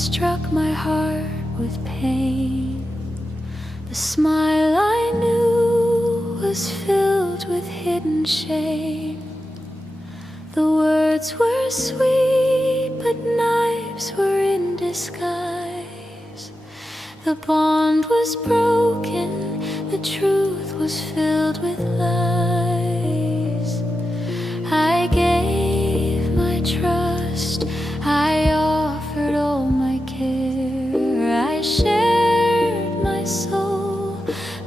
struck my heart with pain. The smile I knew was filled with hidden shame. The words were sweet, but knives were in disguise. The bond was broken, the truth was filled with lies. I gave my trust, I offered all my care. I shared my soul,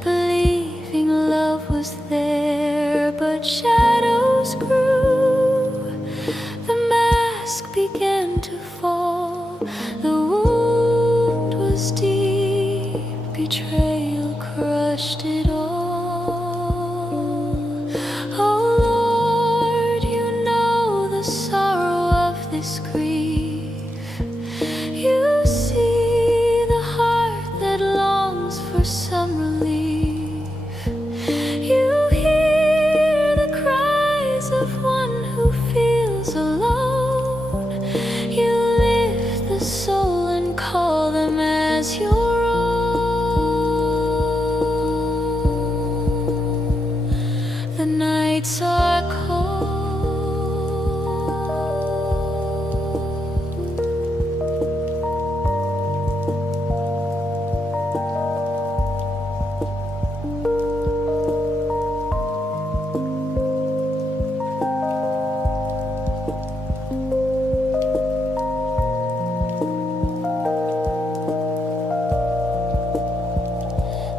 believing love was there. But shadows grew, the mask began to fall. The wound was deep, betrayal crushed it all. Oh Lord, you know the sorrow of this grief. You see the heart that longs for some relief. You hear the cries of one who feels alone. You lift the soul and call them as your own. The nights are cold.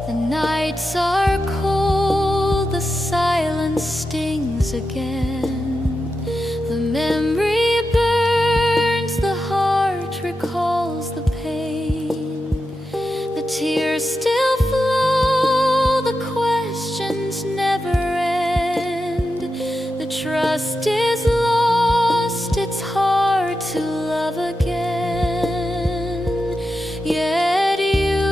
The nights are cold, the silence stings again. The memory burns, the heart recalls the pain. The tears still flow, the questions never end. The trust is lost, it's hard to love again. Yet you,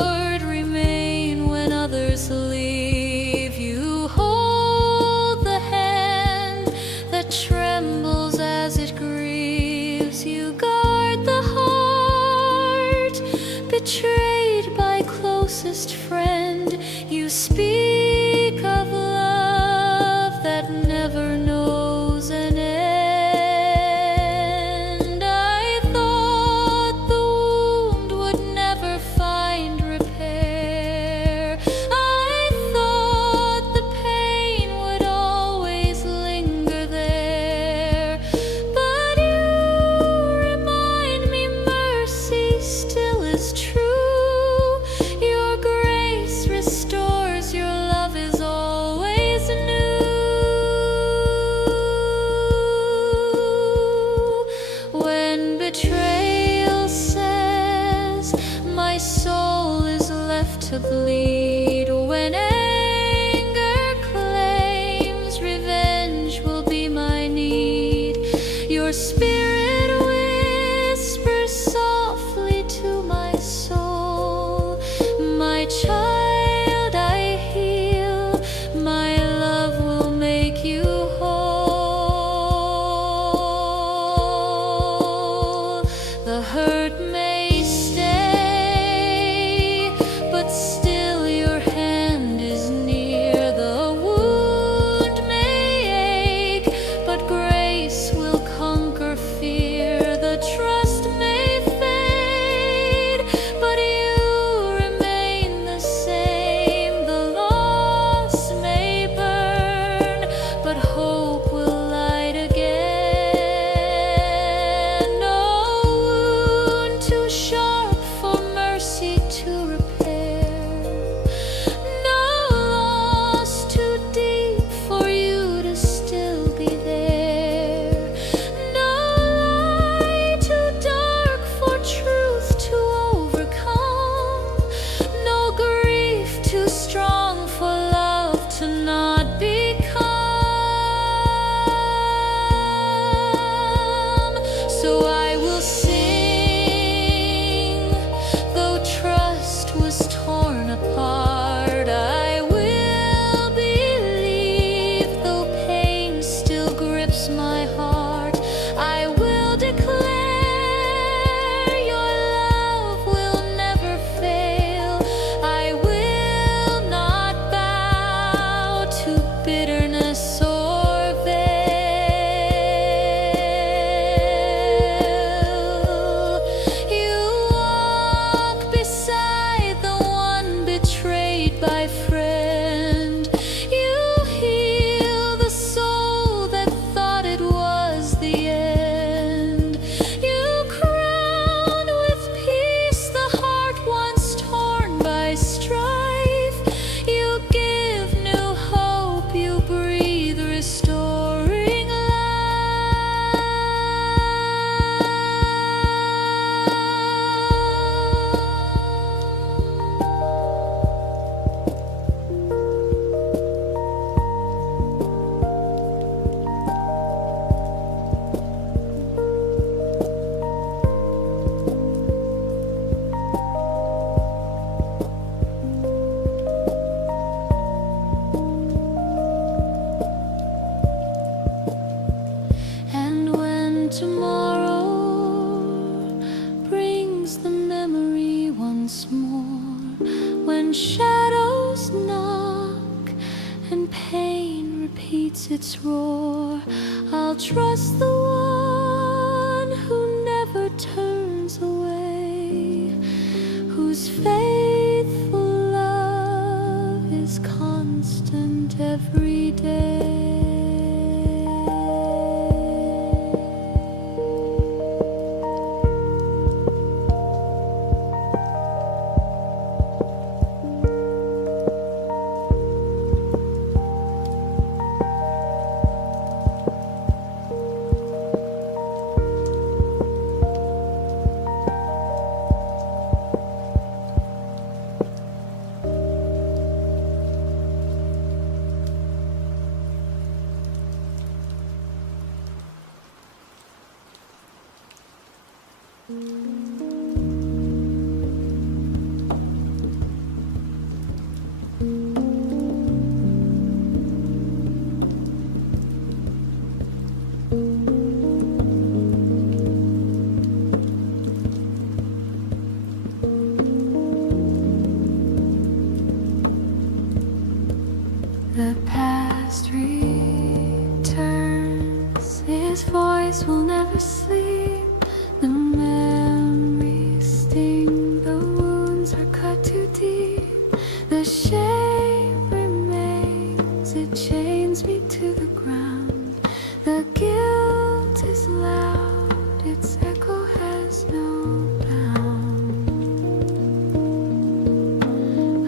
Lord, remain when others leave. You hold the hand that trembles as it grieves. You guard the heart betrayed by closest friend. You speak of love that never knows an end. I thought the wound would never find repair. I thought the pain would always linger there. But you remind me mercy still is true. Your grace restores, your love is always new. When betrayal says my soul is left to bleed, when anger claims revenge will be my need, your spirit whispers softly to my soul. My child, I heal, my love will make you whole. The hurt may stay, but still once more. When shadows knock and pain repeats its roar, I'll trust the one who never turns away, whose faithful love is constant every day. The past returns, his voice will never sleep. The memories sting, the wounds are cut too deep. The shame remains, it chains me to the ground. The guilt is loud, its echo has no bound.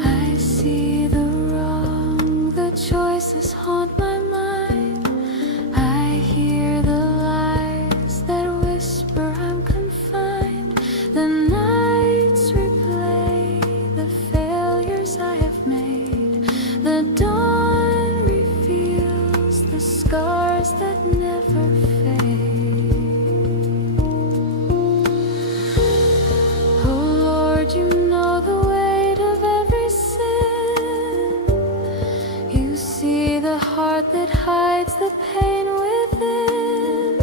I see the choices haunt my mind. I hear the lies that whisper I'm confined. The nights replay the failures I have made. The dawn reveals the scars that never fade. Oh Lord, you know the weight of every sin. You see the heart that hides the pain within.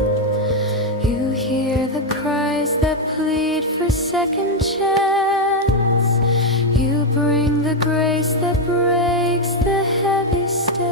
You hear the cries that plead for second chance. You bring the grace that breaks the heavy stance.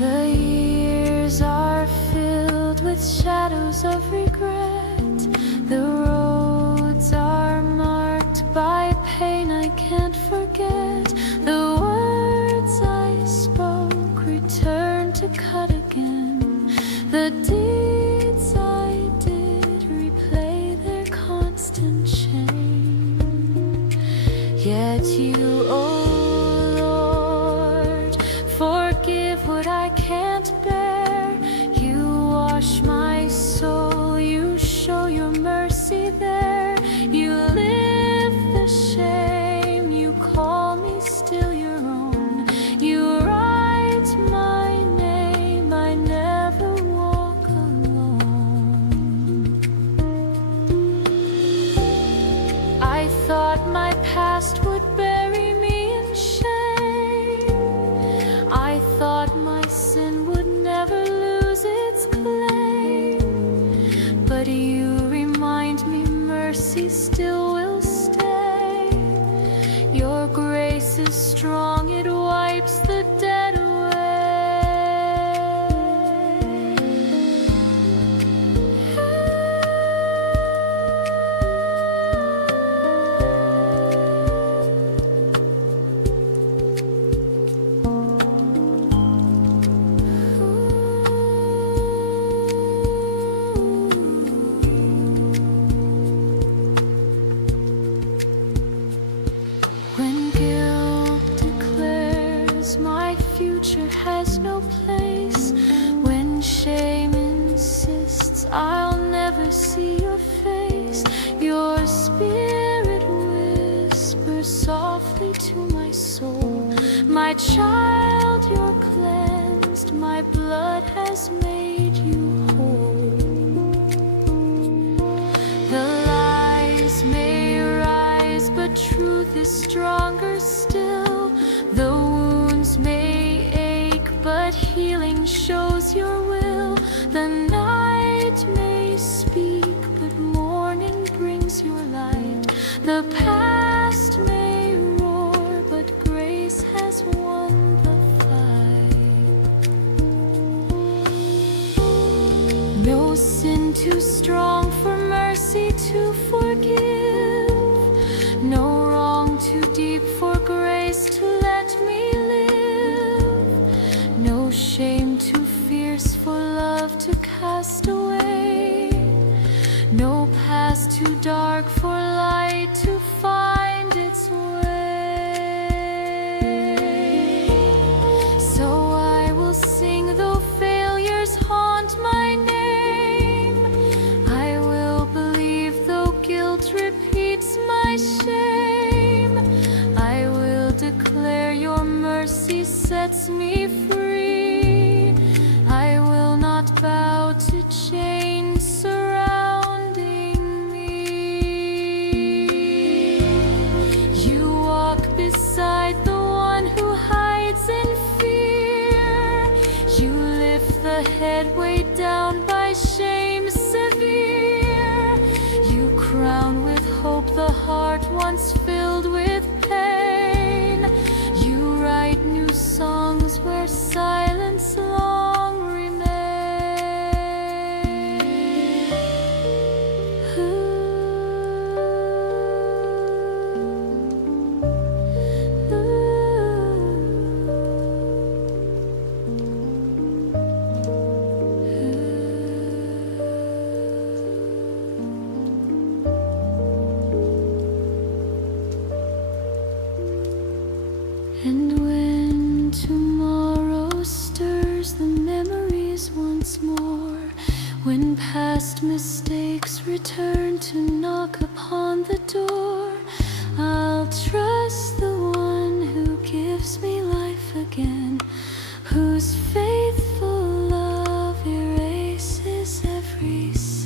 The years are filled with shadows of regret. The roads are marked by pain I can't forget. The words I spoke return to cut again. The deeds I did replay their constant shame. Yet you, oh Lord, forgive what I can't bear. You wash my soul, you show your mercy there. You lift the shame, you call me still your own. You write my name, I never walk alone. I thought my past would bury me in shame. I thought my sin would never lose its claim. But you remind me mercy still will stay. Your grace is strong, it wipes the dead away. When guilt declares my future has no place, when shame insists I'll never see your face, your spirit whispers softly to to my soul. My child, you're cleansed, my blood has made you whole. The lies may rise, but truth is stronger still. The wounds may ache, but healing shows your will. The night may speak, but morning brings your light. The past may roar, but grace has won the fight. No sin too strong for mercy to forgive, no wrong too deep for grace to let me live, no shame too fierce for love to cast away, no past too dark for light to find its way. So I will sing though failures haunt my name. I will believe though guilt repeats my shame. I will declare your mercy sets me free. I will not bow to chains surrounding me. You walk beside the one who hides in fear. You lift the head weighed down by shame severe. You crown with hope the heart once filled with pain. You write new songs where silence long remains. And when tomorrow stirs the memories once more, when past mistakes return to knock upon the door, I'll trust the one who gives me life again, whose faithful love erases every sin.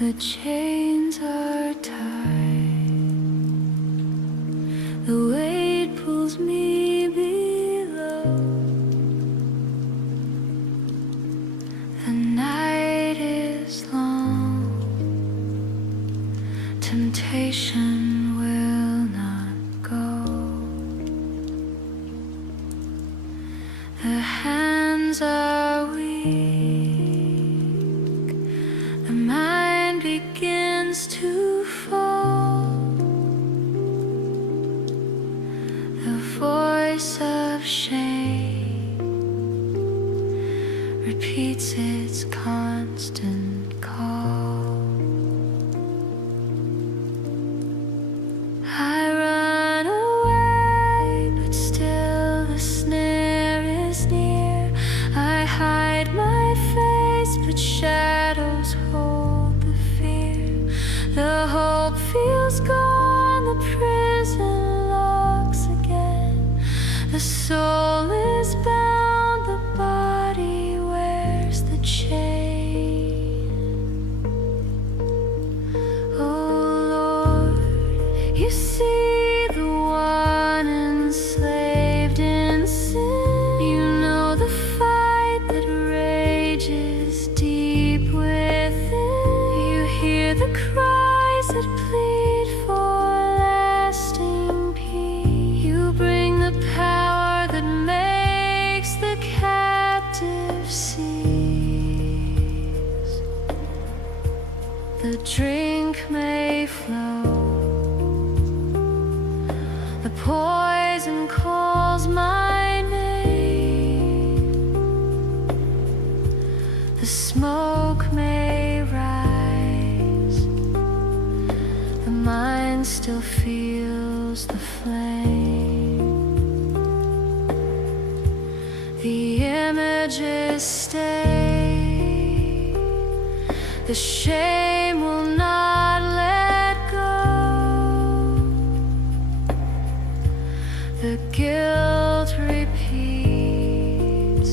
The chains are tied, the weight pulls me below. The night is long, temptation will not go. The hands are weak, the mind begins to fall. The voice of shame repeats its constant call. I run away, but still the snare is near. I hide my face, but shadows hold the fear. The hope feels gone, the prison locks again. The soul is bound, the body wears the chain. Oh Lord, you see the one enslaved in sin. You know the fight that drink may flow, the poison calls my name, the smoke may rise, the mind still feels the flame. The images stay, the shame will not let go, the guilt repeats,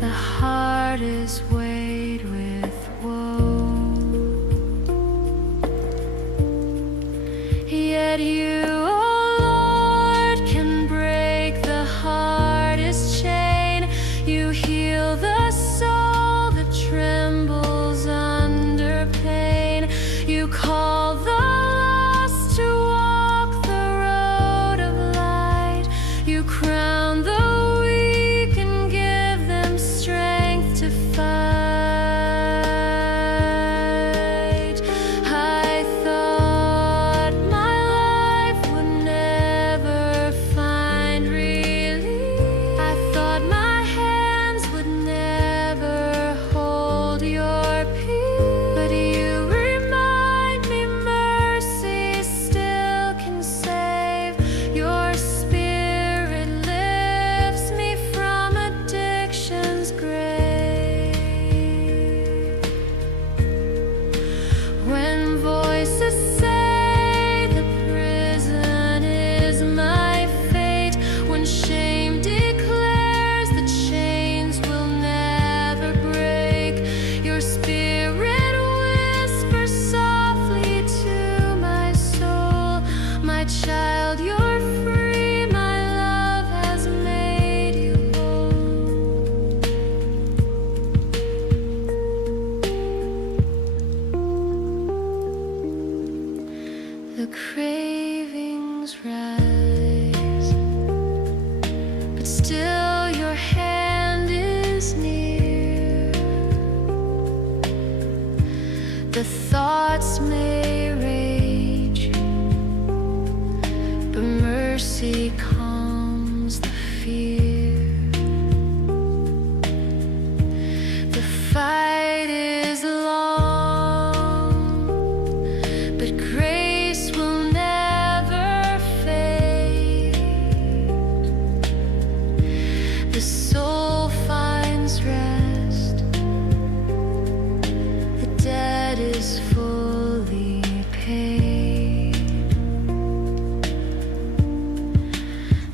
the heart is weighed with woe. Yet you, oh Lord, can break the hardest chain. You heal the soul that trembles under pain. You call the lost to walk the road of light. You crown the weak and give them strength to fight. I thought my life would never find relief. I thought my hands would never hold your peace. But you remind me mercy still can save. Your spirit lifts me from addiction's grave. When voices say the prison is my fate, when shame declares the chains will never break, your spirit whispers softly to my soul, my child, you're free, my love has made you whole. The cravings rise, but still your hand is near. The thoughts may rage, but mercy calms the fear. The fight is long, but grace will never fade. The soul finds rest, the debt is fully paid.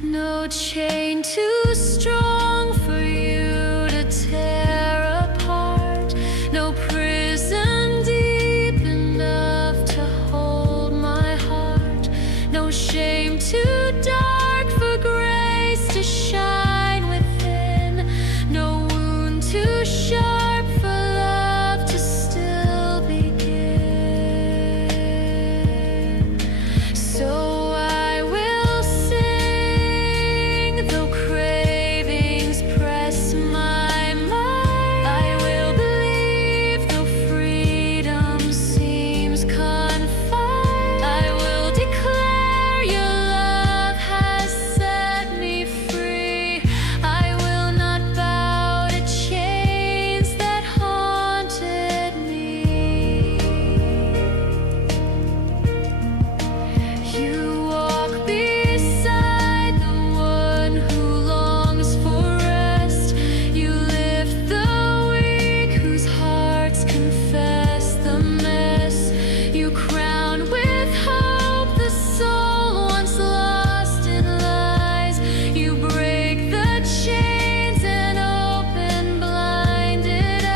No chain too strong for you to tear apart, no prison deep enough to hold my heart, no shame too dark for grace to shine within, no wound too sharp for love to still begin. So I will sing, though cravings press my mind. I will believe, though freedom seems confined. I will declare your love has set me free. I will not bow to chains that haunted me. You walk beside the one who longs for rest. You lift the weak whose hearts confess the mess. You crown with hope the soul once lost in lies. You break the chains and open blinded eyes.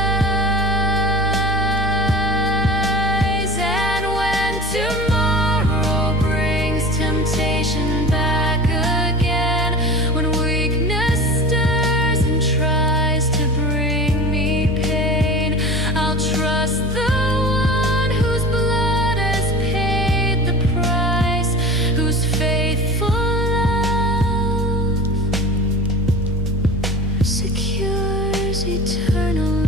And when tomorrow brings temptation back again, when weakness stirs and tries to bring me pain, I'll trust the one whose blood has paid the price, whose faithful love secures eternal life.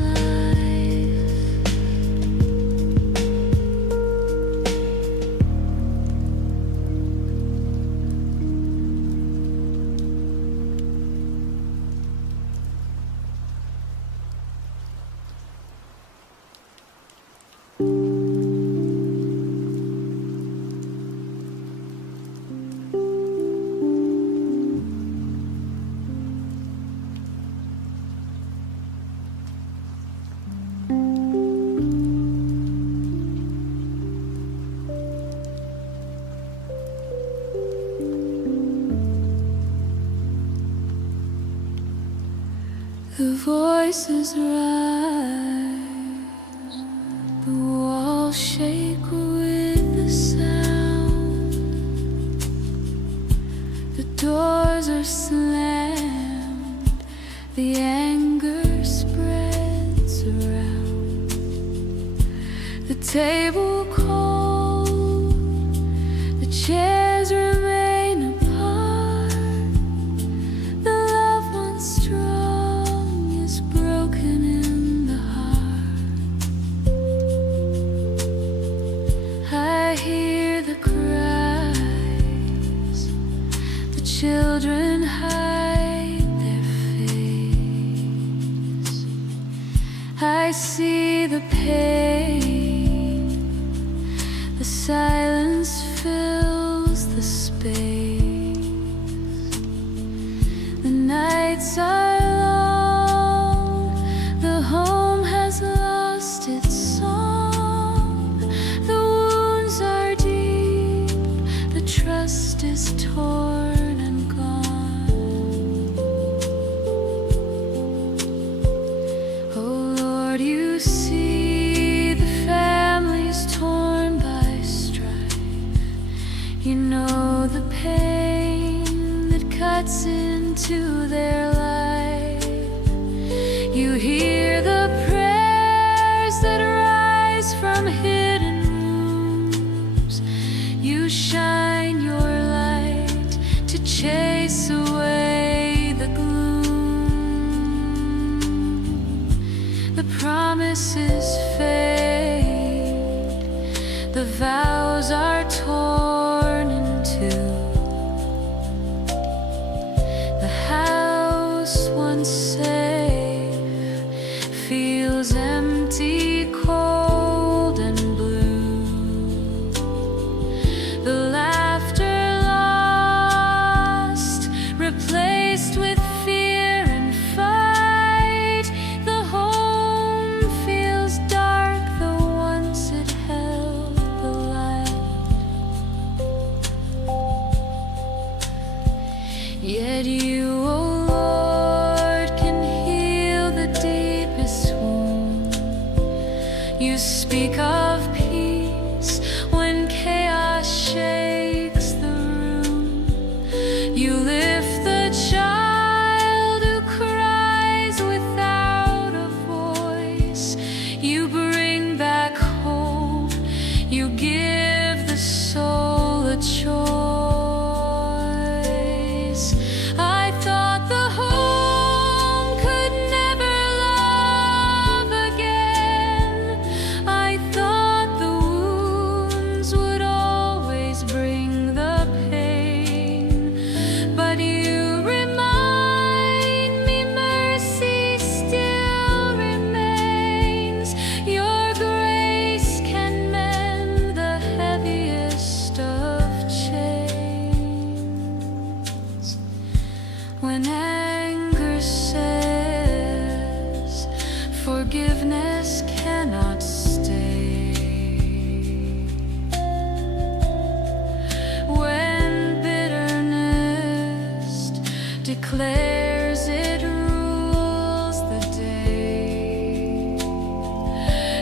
voices rise, the walls shake with the sound, the doors are slammed, the anger spreads around, the table cold, the chairs remain apart, the loved one strong is broken in the heart. I hear the cries, the children hide their face. I see the pain, the silence fills the space. The nights are long, the home has lost its song. The wounds are deep, the trust is torn and gone. Oh Lord, you see the families torn by strife. You know the pain that cuts into their life. You hear the prayers that rise from hidden rooms. You shine your light to chase away the gloom. The promises fade, the vows are torn in two. The house once safe feels empty, cold and blue. The laughter lost, replaced with fear and fight. The home feels dark, though once it held the light. Yet you, O Lord, can heal the deepest wound. You speak of peace when chaos shakes the room. You lift the child who cries without a voice. You bring back hope. You give the soul a choice. I thought the home could never love again. I thought the wounds would always bring the pain. But you remind me mercy still remains. Your grace can mend the heaviest of chains. When anger says forgiveness cannot stay, when bitterness declares it rules the day,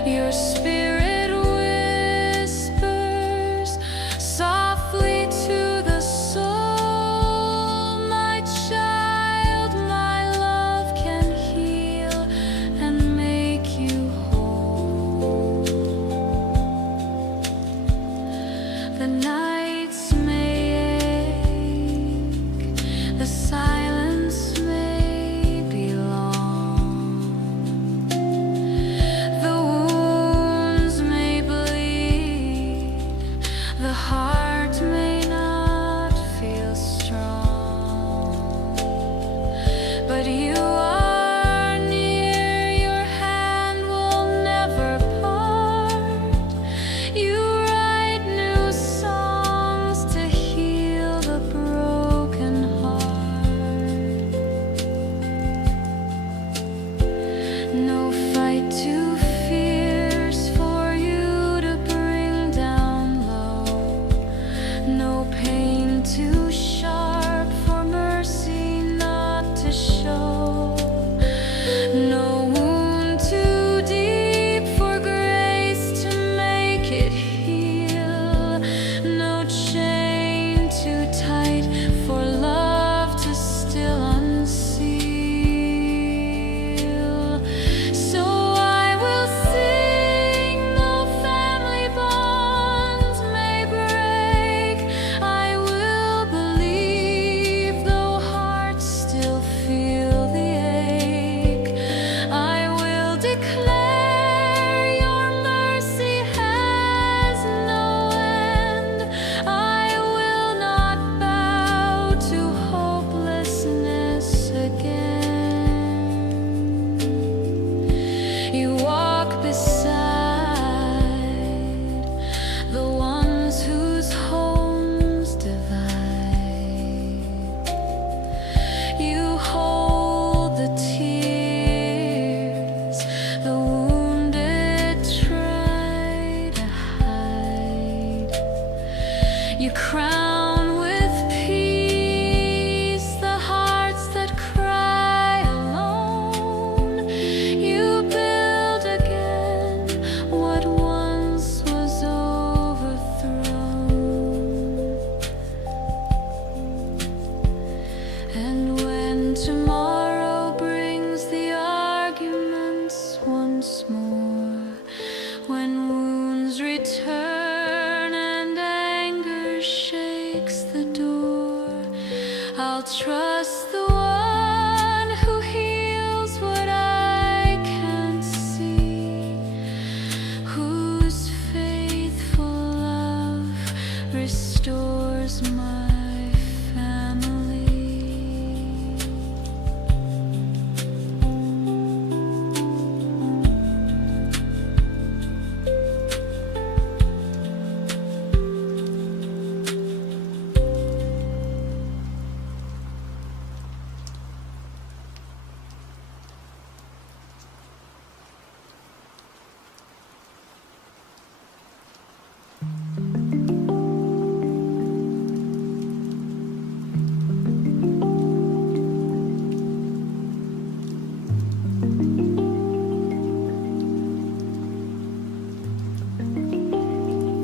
your spirit whispers softly to the soul, my child, my love can heal and make you whole. The nights may ache, the silence may be long, the wounds may bleed, the heart may not feel strong. But you are near, your hand will never part. You write new songs to heal the broken heart. No fight too fierce for you to bring down low, no pain too sharp for mercy not to show, no crown with peace the hearts that cry alone. You build again what once was overthrown. And when tomorrow brings the arguments once more, when wounds return and anger shakes the door, I'll trust the one who heals what I can't see, whose faithful love restores my family.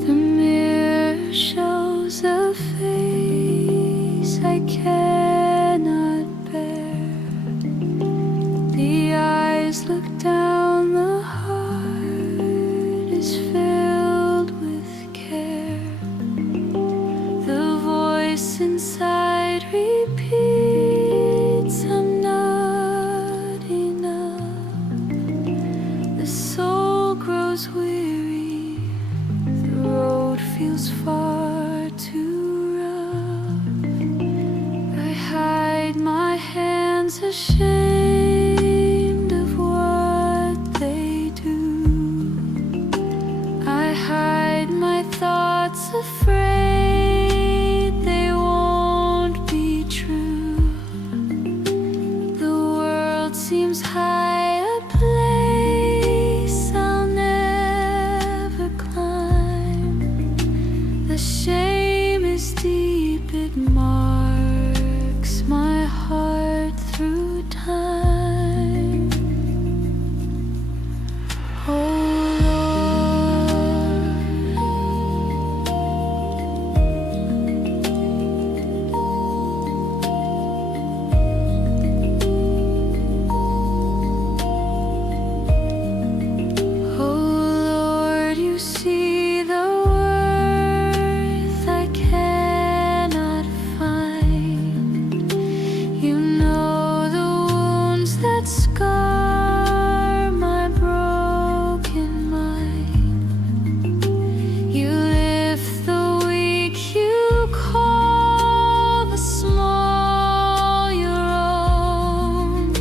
The mirror shows a face I cannot bear. The eyes look down, the heart is filled with care. The voice inside repeats, I'm not enough. The soul grows weary, the road feels far too rough. I hide my hands ashamed of what they do. I hide my thoughts afraid they won't be true. The world seems high, a place I'll never climb. The shame is deep, it marks my heart through time. Oh Lord, you see the worth I cannot find. You know the wounds that scar my broken mind. You lift the weak, you call the small your own.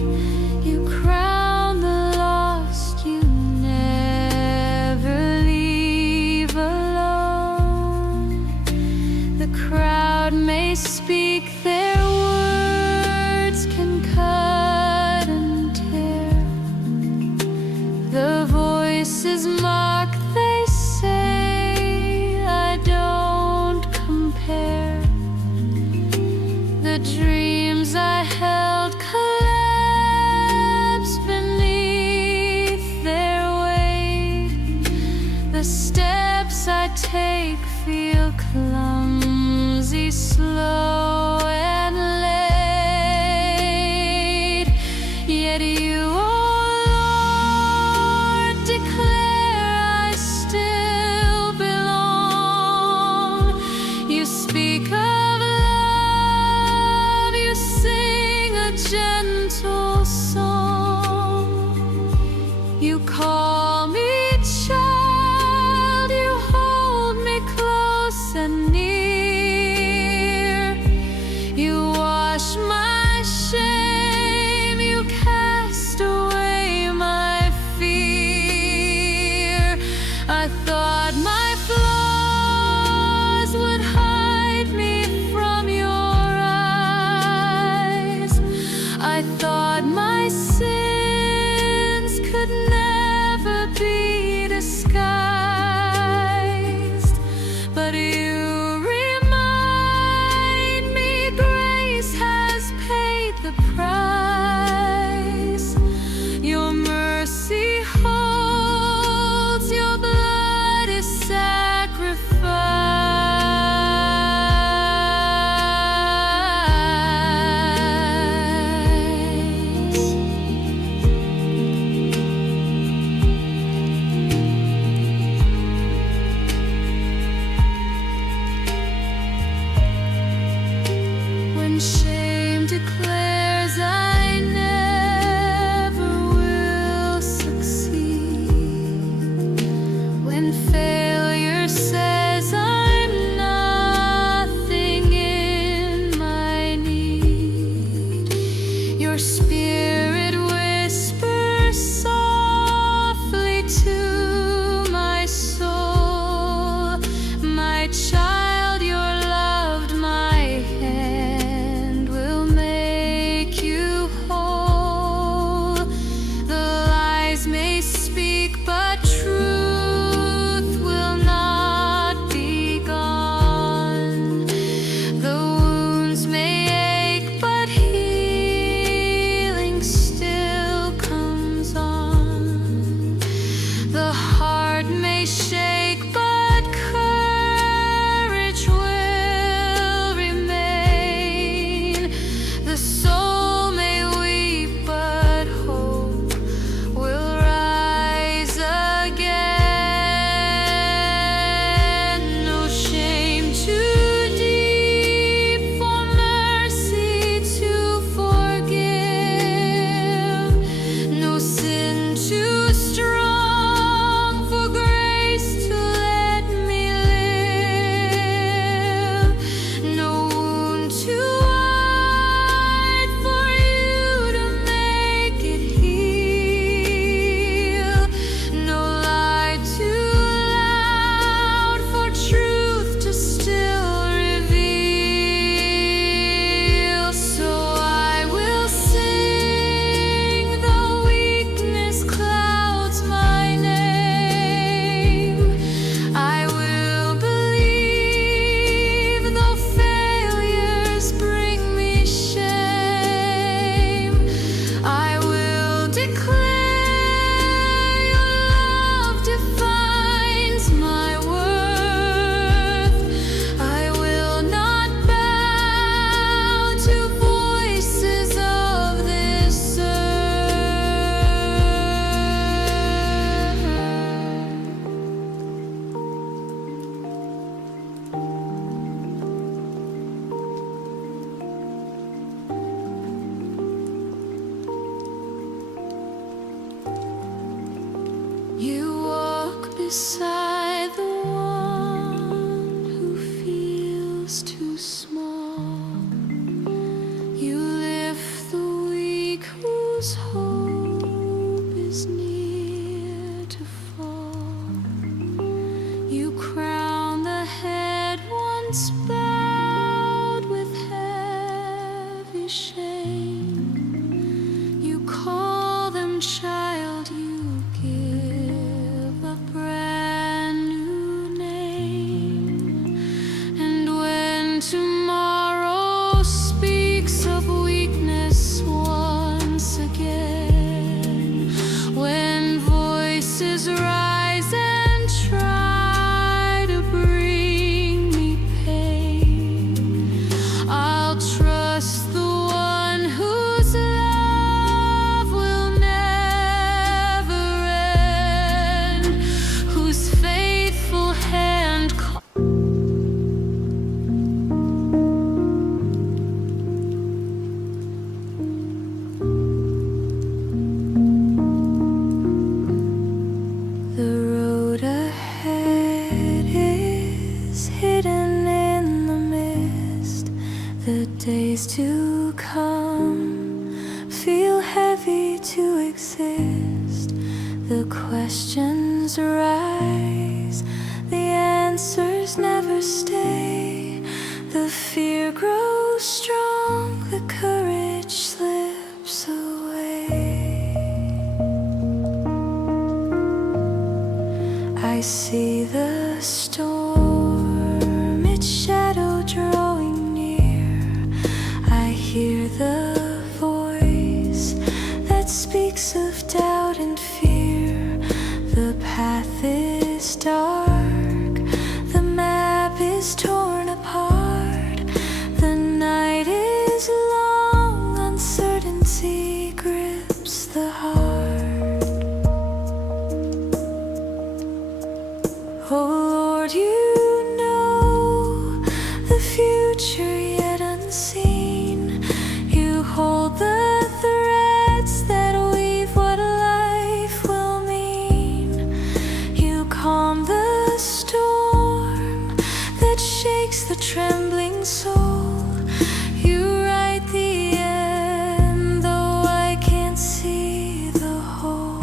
You crown the lost, you never leave alone. The crowd may speak, their words can cut and tear. The voices mock, they say I don't compare. The dreams I held collapse beneath their weight. The steps I take feel clumsy, slow and late. Yet you, oh Lord, declare I still belong. You speak of love, you sing a gentle song. You call me child, you hold me close and near. You wash my shame, you cast away my fear. I thought my flaws would hide me from your eyes. I thought my sins could never You walk beside the one who feels too small. You lift the weak whose hope is near to fall. You crown the head once bowed with heavy shame. You call them child, you give a brand new name. And when tomorrow speaks of weakness once again, when voices rise and try to bring me pain, I'll trust the one whose love will never end, whose faithful hand The road ahead is hidden in the mist. The days to come feel heavy to exist. The questions rise, the answers never stay. The fear grows strong, the courage slips away. I see the storm, its shadow drawing near. I hear the voice that speaks of doubt and fear. The path is dark, the map is torn apart. The night is long, uncertainty grips the heart. Oh Lord, you know the future yet unseen. You hold the threads that weave what life will mean. You calm the storm that shakes the trembling soul. You write the end, though I can't see the whole.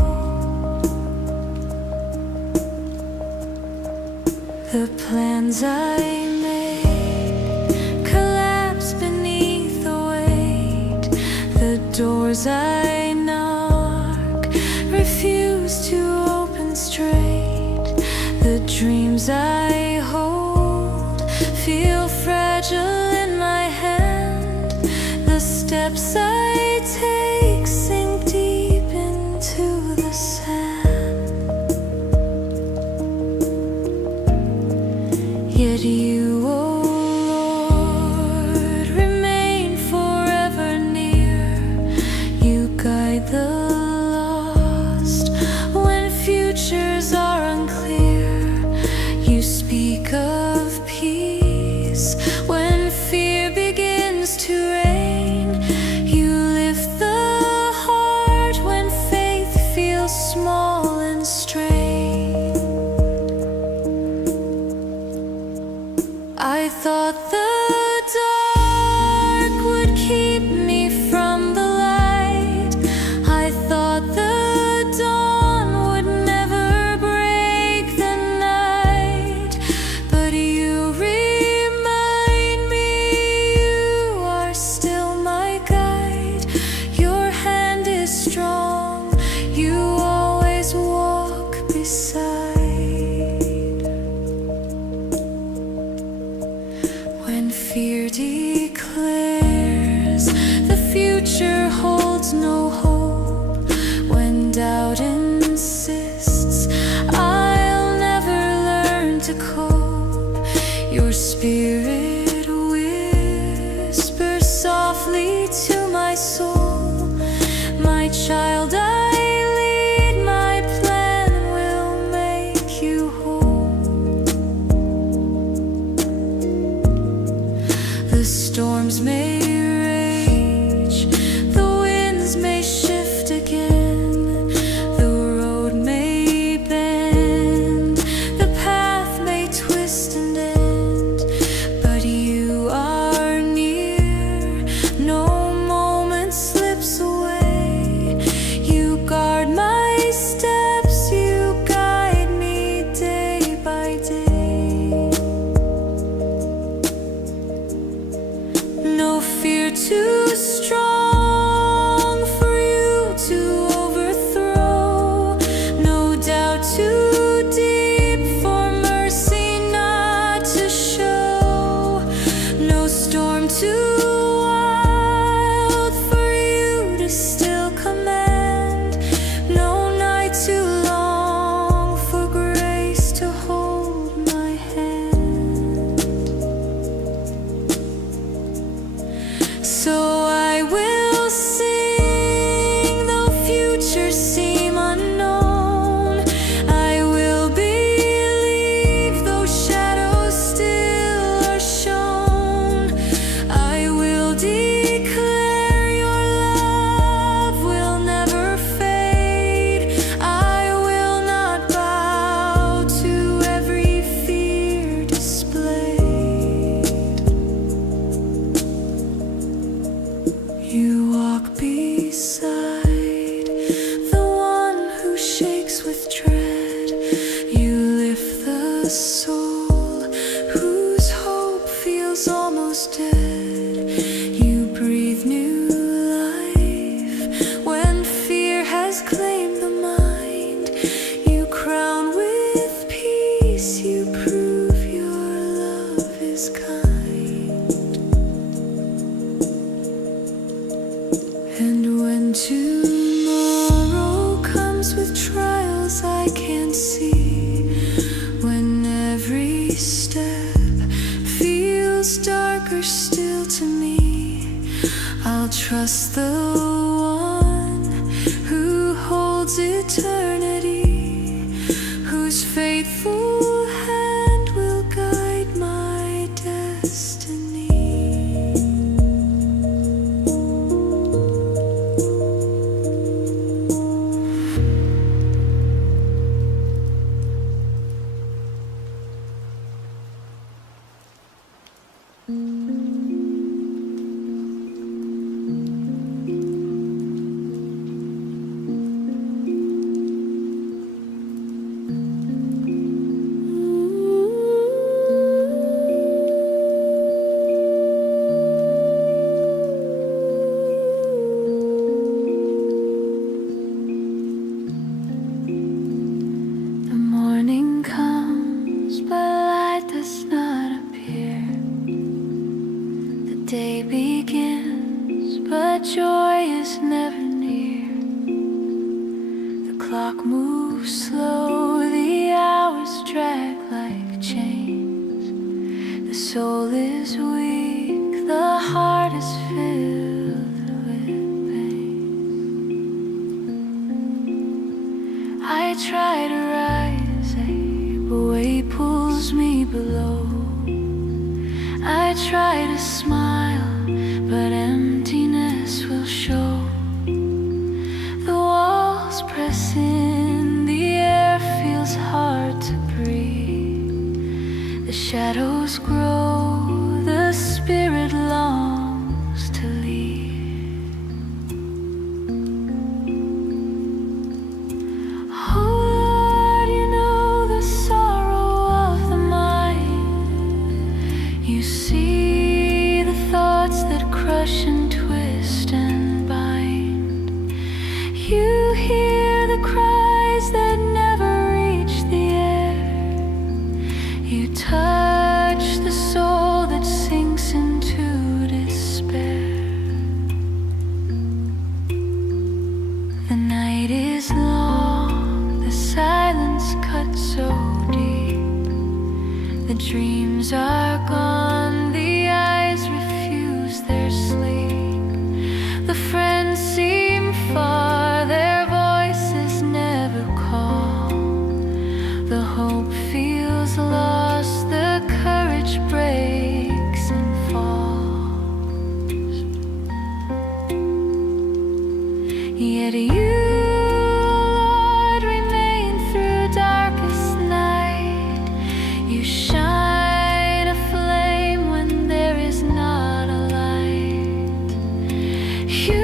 The plans I made collapse beneath the weight. The doors I knock refuse to open straight. The dreams I hold feel fragile in my hand. The steps I take sink deep into the sand. Yet you, oh Lord, remain forever near. You guide the lost when futures are unclear. You speak of peace when fear begins to reign. You lift the heart when faith feels small and strained. I thought the dark would keep me from the light. I thought the dawn would never break the night. But you remind me you are still my guide. Your hand is strong, you always walk beside. When fear declares the future holds no hope, when doubt insists I'll never learn to cope, your spirit whispers softly to my soul, my child, I lead, my plan will make. breaks with dread. You lift the soul whose hope feels almost dead. You breathe new life when fear has claimed the mind. You crown with peace, you prove your love is kind. And when tomorrow comes with trials I can't see, when every step feels darker still to me, I'll trust the one who holds eternity, whose faithful hand will guide my destiny. Day begins, but joy is never near. The clock moves slow, the hours drag like chains. The soul is weak, the heart is filled with pain. I try to rise, a weight pulls me below. I try to smile, but emptiness will show. The walls press in, the air feels hard to breathe. The shadows grow, the spirit longs to leave. Oh Lord, you know the sorrow of the mind. You see the thoughts that crush and twist and bind. You hear the cries that never reach the air. You touch the soul that sinks into despair. The night is long, the silence cuts so deep. The dreams are gone, the eyes refuse their sleep. The friends seem far, their voices never call. The hope feels lost, the courage breaks and falls. Yet you, Lord, remain through darkest night. You shine a flame when there is not a light. You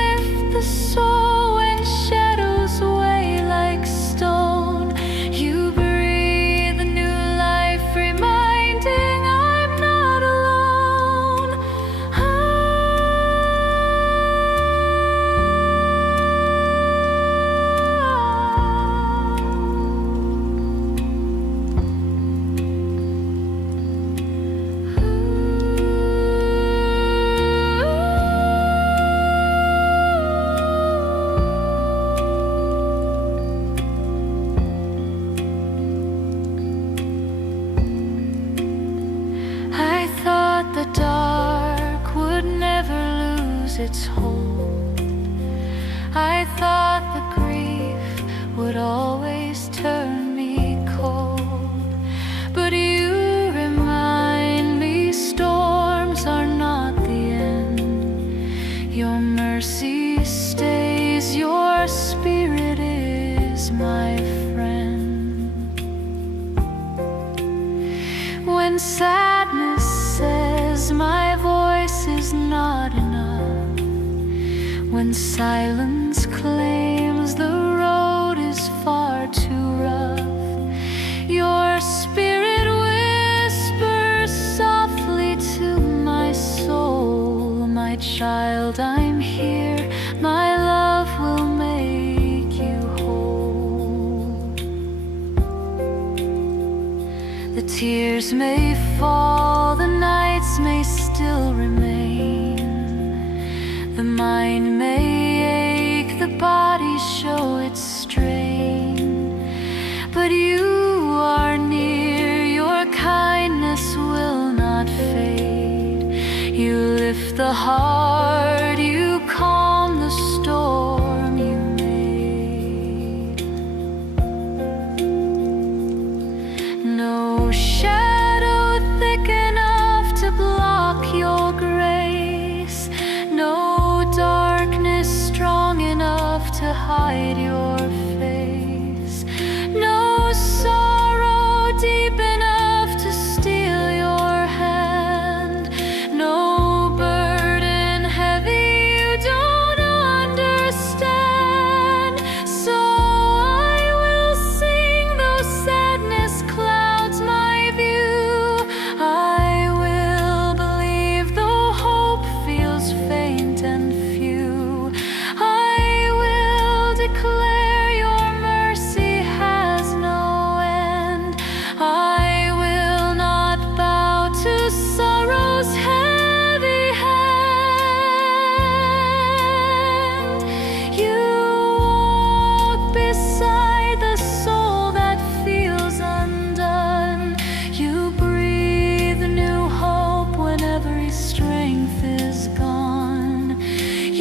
lift the soul when shadows weigh like stone. You breathe a new life, reminding I'm not alone. I thought the dark would never lose its hold. I thought the grief would always turn me cold. But you remind me storms are not the end. Your mercy stays, your spirit is my friend. When sadness says my voice is not enough, when silence claims the road is far tears may fall, the nights may still remain. The mind may ache, the body show its strain. But you are near, your kindness will not fade. You lift the heart, you calm the storm you made. No shadow thick enough to block your grace, no darkness strong enough to hide your face, no sorrow deep enough to steal your hand, no burden heavy you don't understand. So I will sing though sadness clouds my view. I will believe though hope feels faint and few. I will declare your mercy has no end. I will not bow to sorrow's heavy hand. You walk beside the soul that feels undone. You breathe new hope when every strength is gone.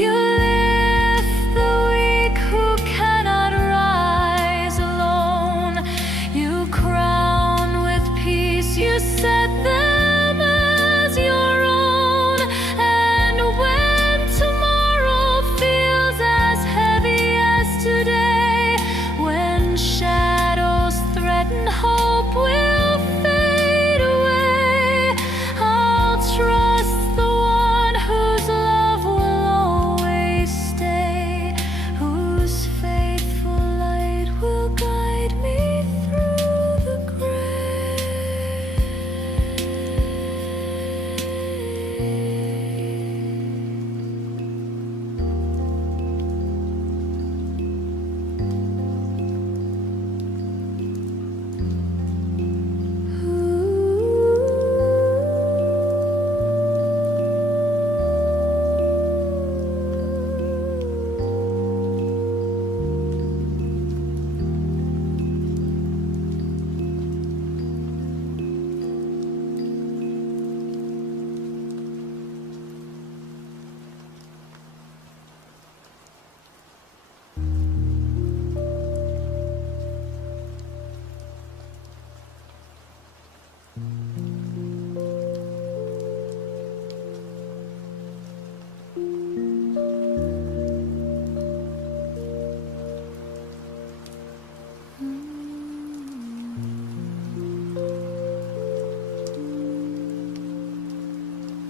You lift the weak who cannot rise alone. You crown with peace, you set them as your own. And when tomorrow feels as heavy as today, when shadows threaten, hope will fade away. I'll trust the one whose love will always stay, whose faithful light will guide me through the grave.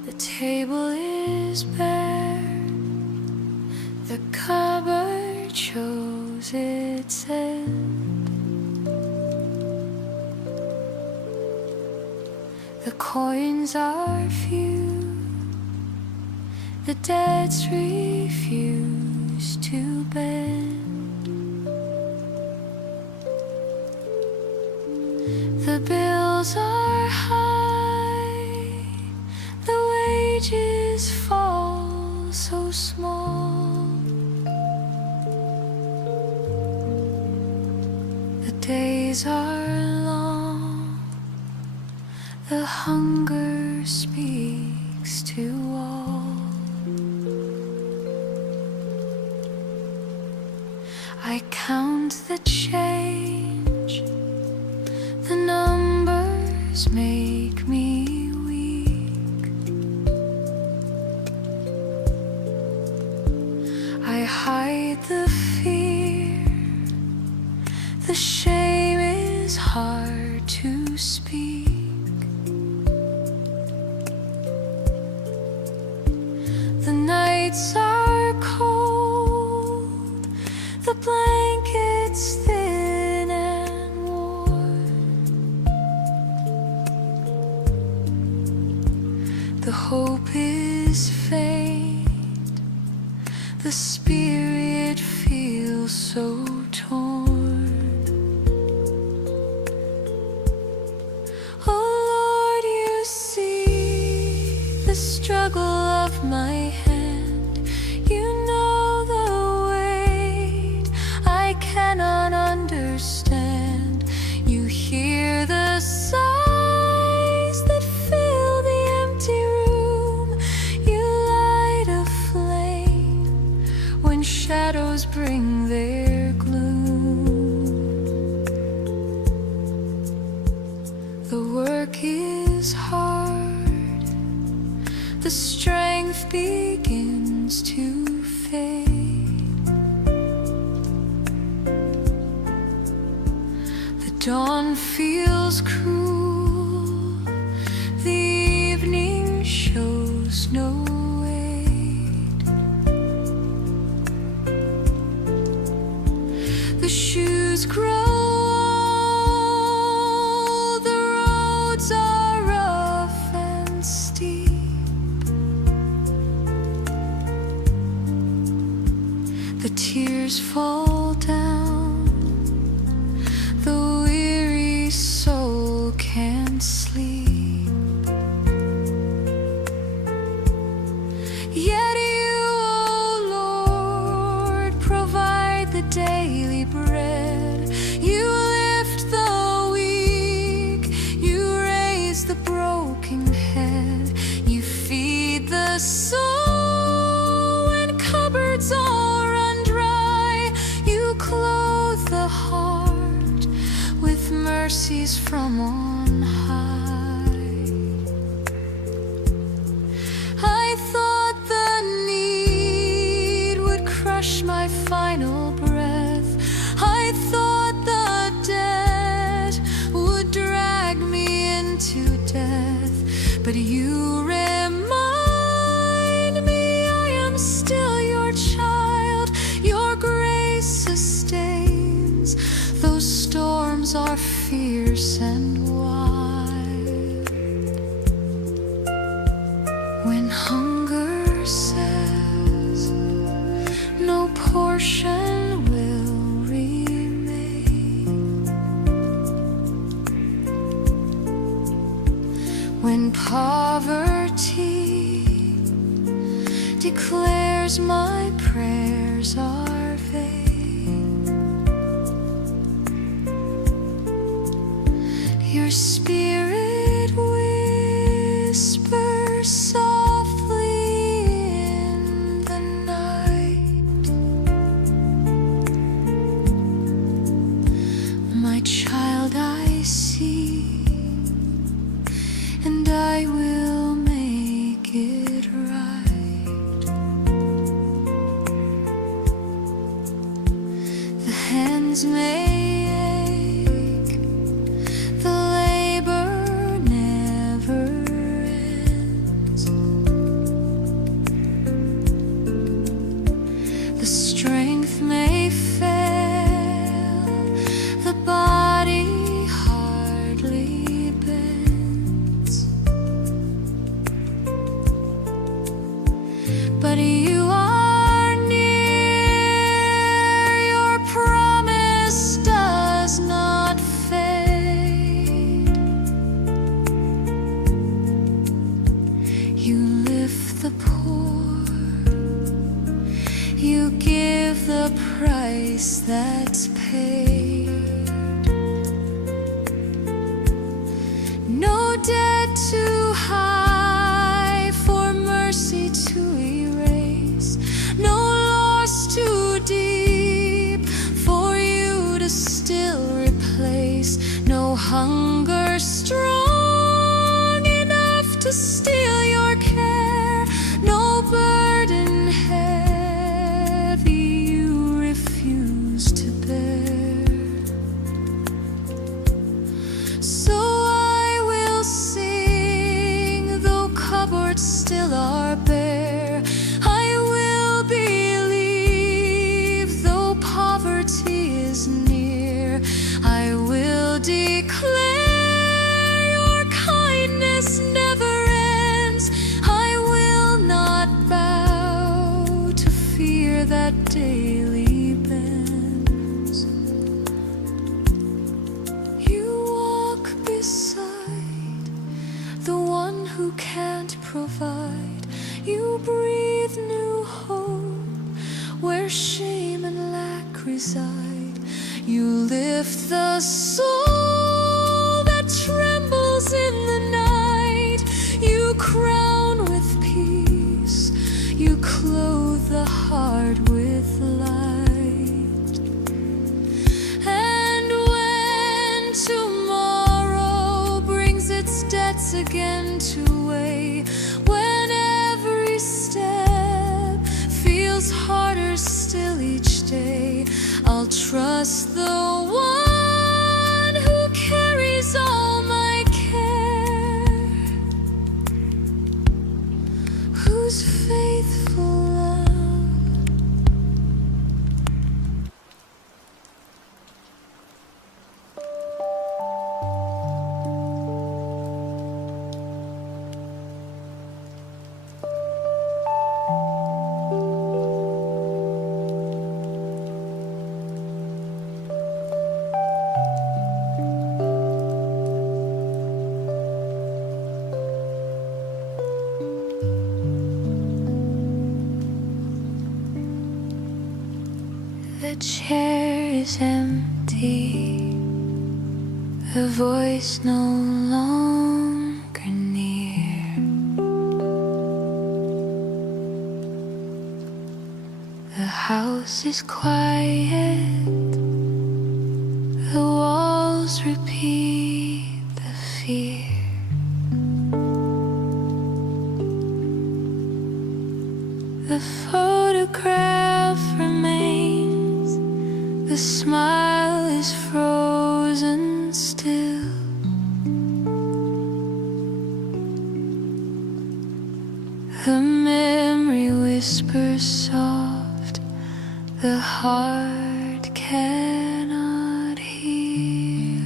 The table is bare, the cupboard shows its end. The coins are few, the debts refuse to bend. The bills are high, the wages fall so small. The days are long, the hunger speaks to all. I count the change, the numbers make me weak. I hide the fear, the shame is hard to speak. The nights are cold, the blankets thin and warm. The hope is faint, the spirit feels so torn. dawn feels cruel, the evening shows no aid. The shoes grow old, the roads are rough and steep. The tears fall down, the weary soul can't sleep. Yet you, O Lord, provide the daily bread. You lift the weak, you raise the broken head. You feed the soul when cupboards all run dry. You clothe the heart with mercies from on high. I thought the need would crush my final breath. I thought the debt would drag me into death. But you remind me I am still your child. Your grace sustains, though storms are fierce and wide. When hunger says no portion will remain, when poverty declares my prayers are vain, your spirit whispers softly in the night. My child, I see, and I will make it right. The hands may ache, the labor never ends. The strength may fail, the body hardly bends. But you are near, your promise does not fade. You lift the poor, you give the price that's paid. No debt too high for mercy to erase, no loss too deep for you to still replace, no hunger strong enough to steal your care, no burden heavy you refuse to bear. So I will sing, though cupboards still are bare. I will believe, though poverty is near. I will declare your kindness never ends. I will not bow to fear that daily bends. You walk beside the one who can't provide. You breathe new hope where shame and lack reside. You lift the soul that trembles in the night. You crown with peace, you clothe the heart with light. And when tomorrow brings its debts again to weigh, when every step feels harder still each day, I'll trust the one who The chair is empty, the voice no longer near. The house is quiet, the walls repeat the fear. The photograph remains, the smile is frozen still. The memory whispers soft, the heart cannot heal.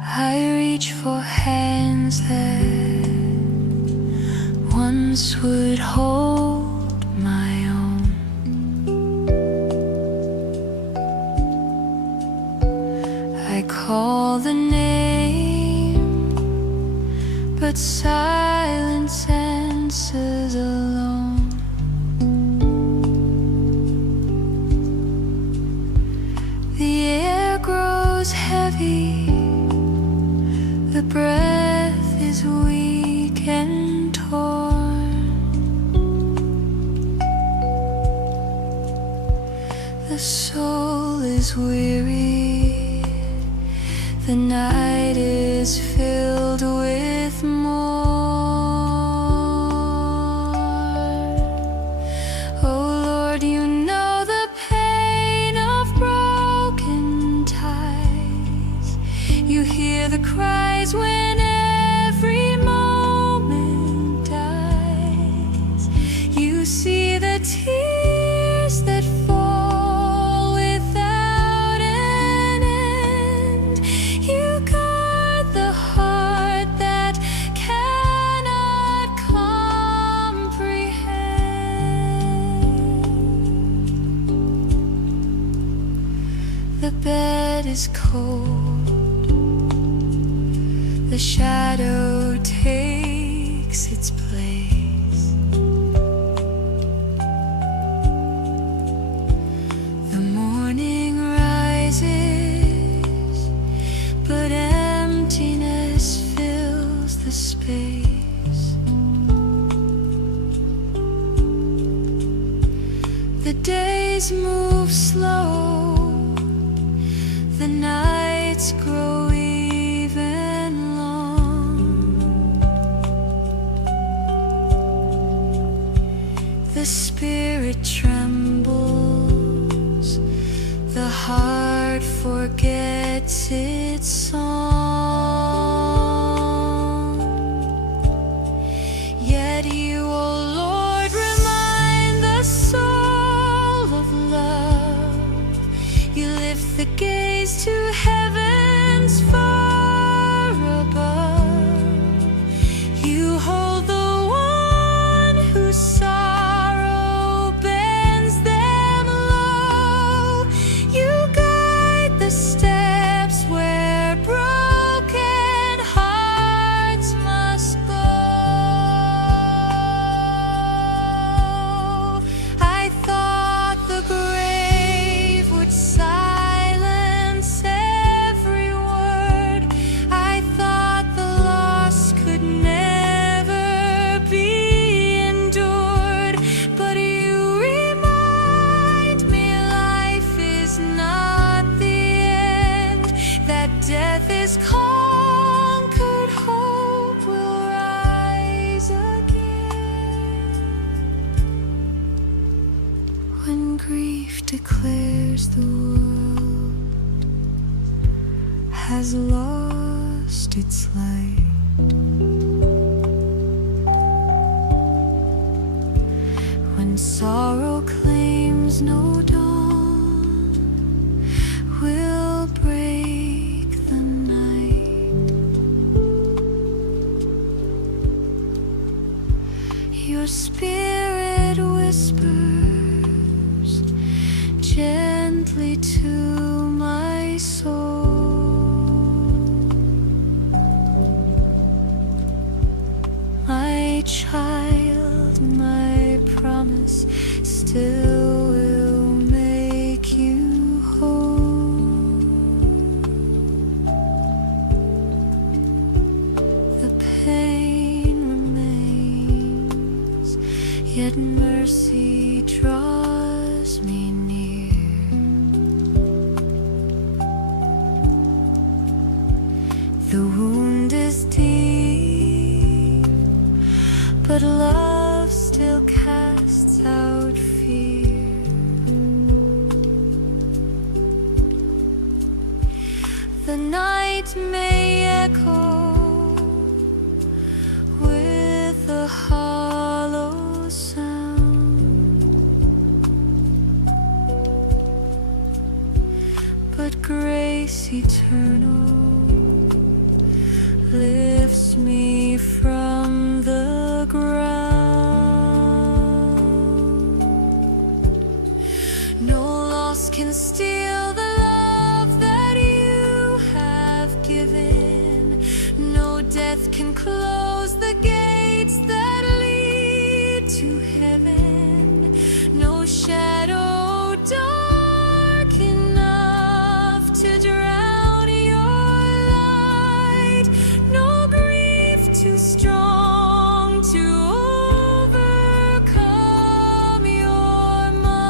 I reach for hands that once would hold my own. I call the name, but silence answers alone. The air grows heavy, the breath is weak and torn. The soul is weary, the night is filled with more. Oh Lord, you know the pain of broken ties. You hear the cries when every moment dies. You see the tears that fall without an end. You guard the heart that cannot comprehend. The bed is cold, the shadow takes its place. The morning rises, but emptiness fills the space. The days move slow, the nights grow even long. The spirit trembles, the heart forgets its song. Yet you, O Lord, remind the soul of love. You lift the gaze to heavens far above. You hold the one whose sorrow bends them low. You guide the steps where broken hearts must go. I thought the grave would silence every word. I thought the loss could never be endured. But you remind me life is not the end, that death is conquered, hope will rise again. When grief declares the world has lost its light, when sorrow claims no dawn, will break the night. Your spirit whispers gently to my soul. My child, my promise darkness still will make you whole. The pain remains, yet mercy draws me near. The wound is deep, but love still casts out fear. The night may echo with a hollow sound, but grace eternal lifts me from the ground. No loss can steal the love that you have given. No death can close the gates that lead to heaven. No shadow dark enough to drown your light. No grief too strong to overcome your might.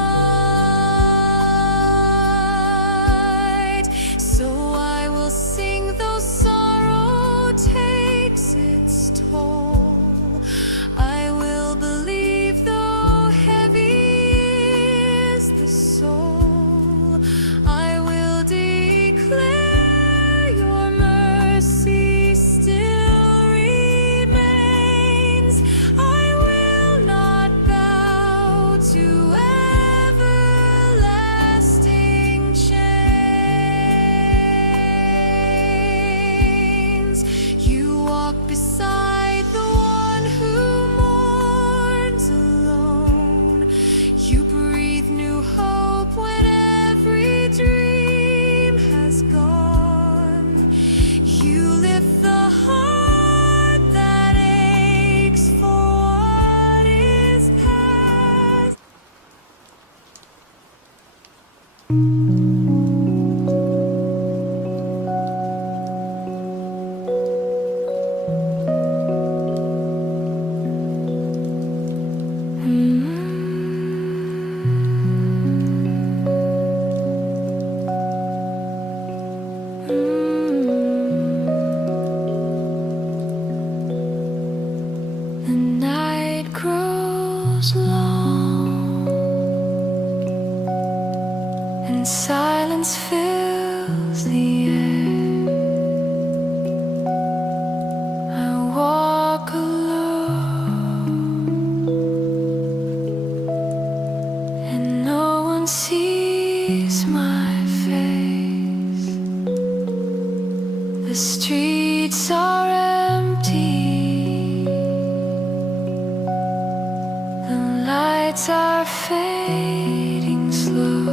So I will sing though sorrow takes its toll. I will believe though heavy is the soul. I will declare your mercy still remains. I will not bow to everlasting chains. You walk beside the one who mourns alone. You breathe new hope when every dream has gone. You lift the heart that aches for what is past. The night grows long, and silence fills the air. I walk alone, and no one sees my face. The streets are empty, the lights are fading slow.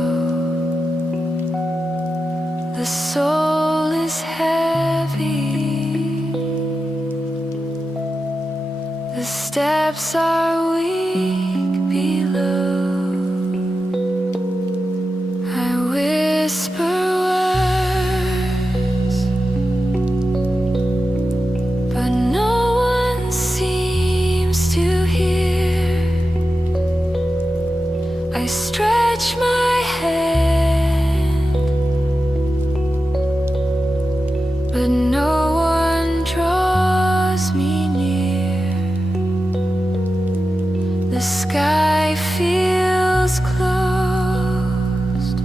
The soul is heavy, the steps are weak below. I whisper words, but no one seems to hear. I stretch my hand, but no one draws me near. The sky feels closed,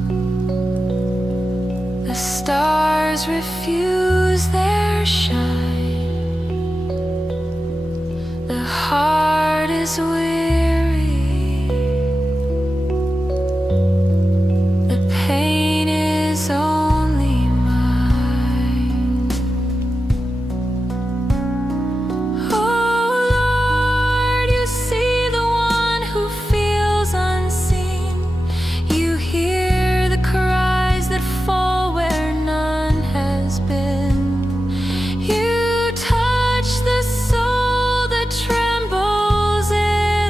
the stars refuse their shine. The heart is weary, the pain is only mine. Oh Lord, you see the one who feels unseen. You hear the cries that fall where none has been. You touch the soul that trembles in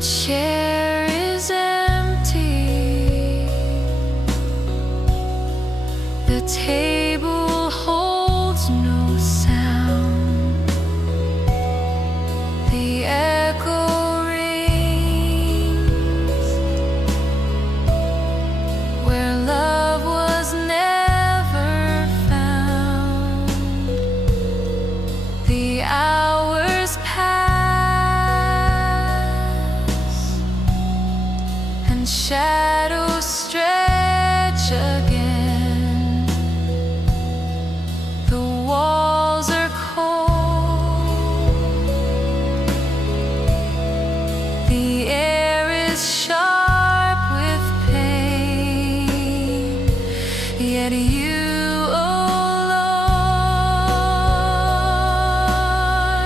chair is empty, the table holds no sound, the echo rings where love was never found. The hours pass and shadows stretch again. The walls are cold, the air is sharp with pain, yet you, oh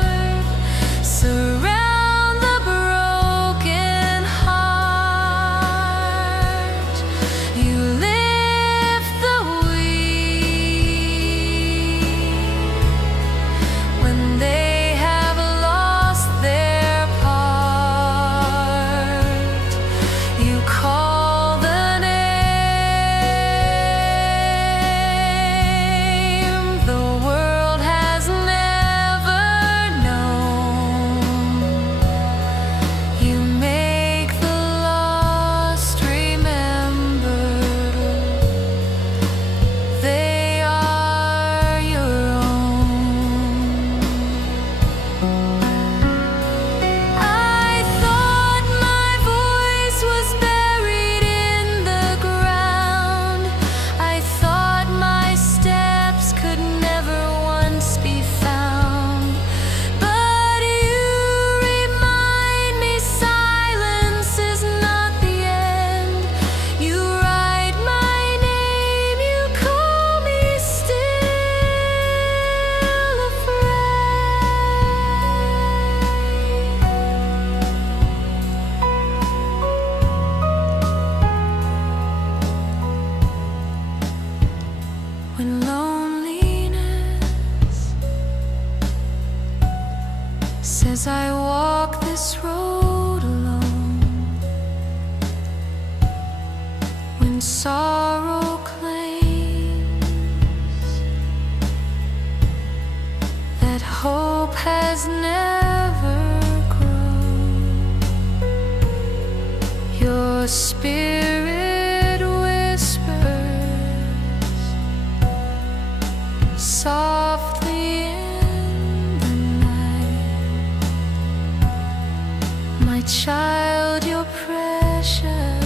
Lord, surround the broken heart. You lift the weak when they have lost their part. You call the name the world has never known. You make the lost remember they are your own. I thought my voice was buried in the ground. I thought my steps could never once be found. But you remind me silence is not the end. You write my name, you call me still afraid. When loneliness says I walk this road alone, when sorrow claims that hope has never grown, your spirit whispers softly in the night, my child, you're precious.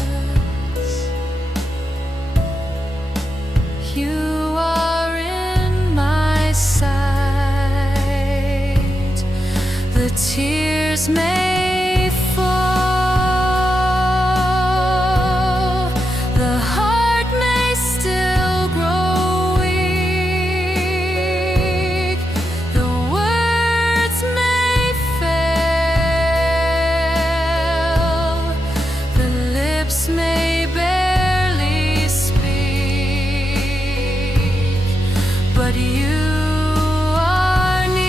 You are in my sight. The tears may fall, the heart may still grow weak, the words may fail, the lips may barely speak, but you are near.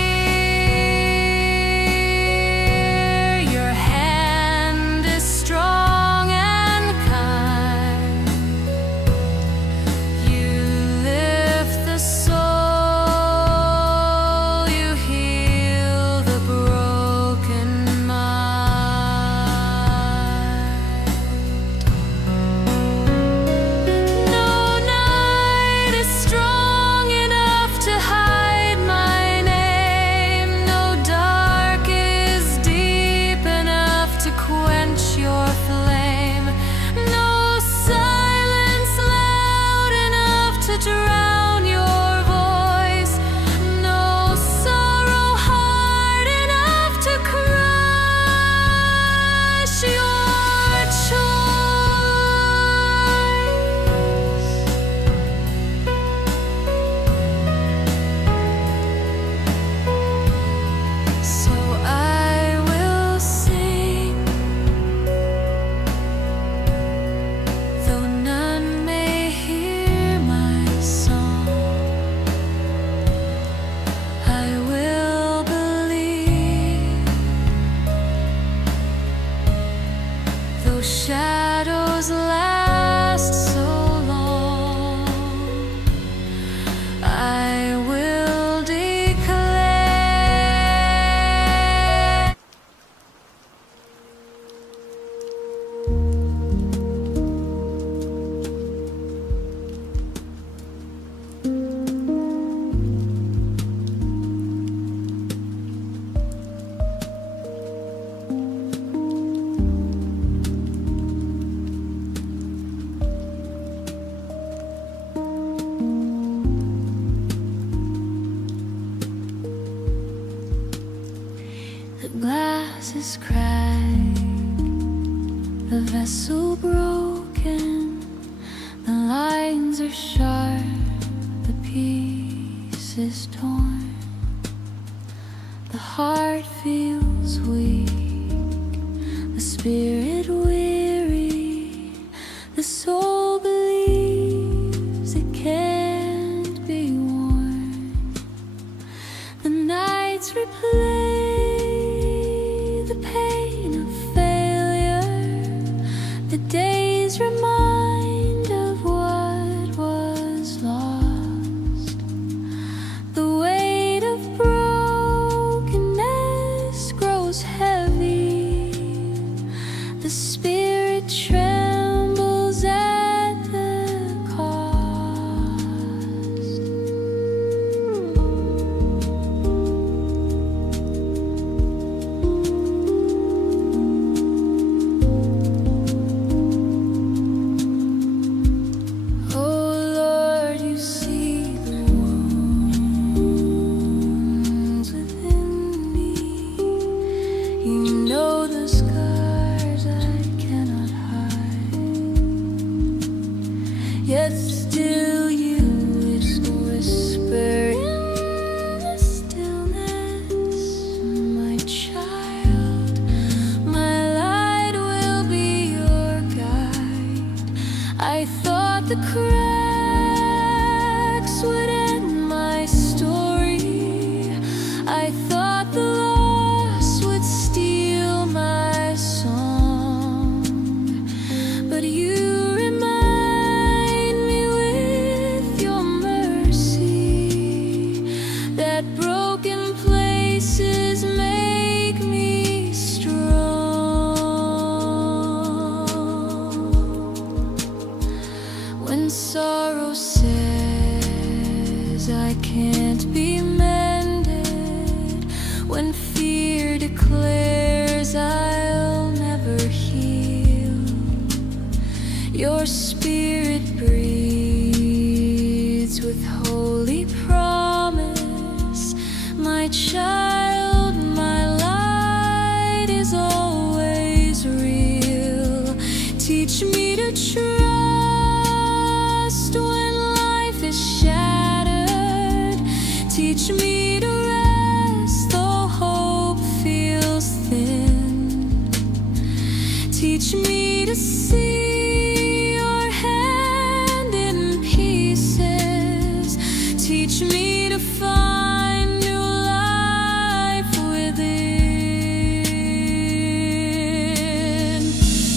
though shadows last so long, I will declare. The glass is cracked, the vessel broken, the lines are sharp, the pieces torn. The heart feels weak, the spirit weary, the soul believes it can't be worn. The nights replay the pain of failure, the days remind of what was lost. The weight of brokenness grows heavy, the spirit trembles at the cost. Yet still you whisper in the stillness, my child, my light will be your guide. I thought the cracks would end my story, I thought the loss would steal my song, but you that broken places make me strong. When sorrow says I can't be mended, when fear declares I'll never heal, your spirit breathes with holy promise. My child, my light is always real. Teach me to trust when life is shattered. Teach me to rest though hope feels thin. Teach me to see your hand in pieces. Teach me to find new life within.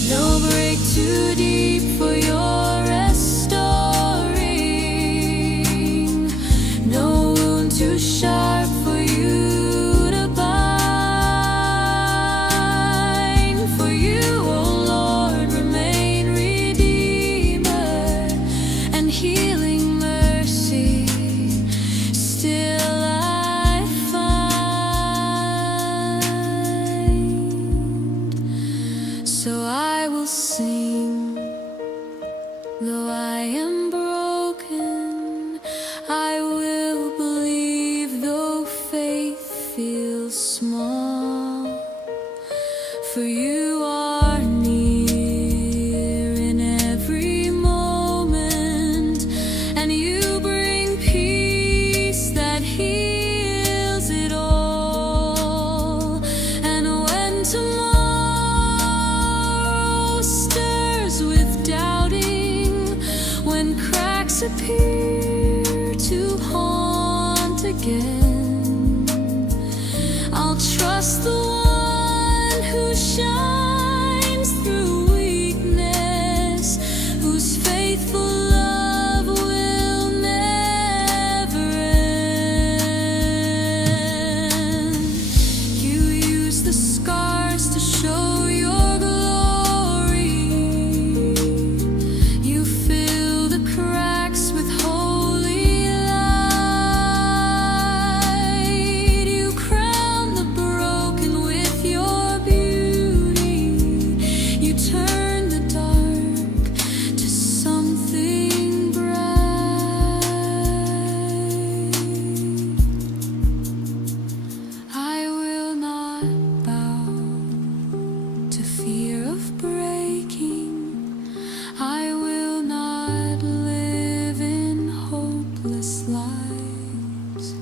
No break too deep for your restoring, no wound too sharp for you to bind. For you, O Lord, remain Redeemer and healing mercy. Still I find, so I will sing, though I am broken, I will believe, though faith feels small. For you are near in every moment, and you bring peace that heals it all. And when tomorrow stirs with doubting, when cracks appear to haunt again, I'll trust the one who shines through weakness. turn the dark to something bright. I will not bow to fear of breaking. I will not live in hopeless lives.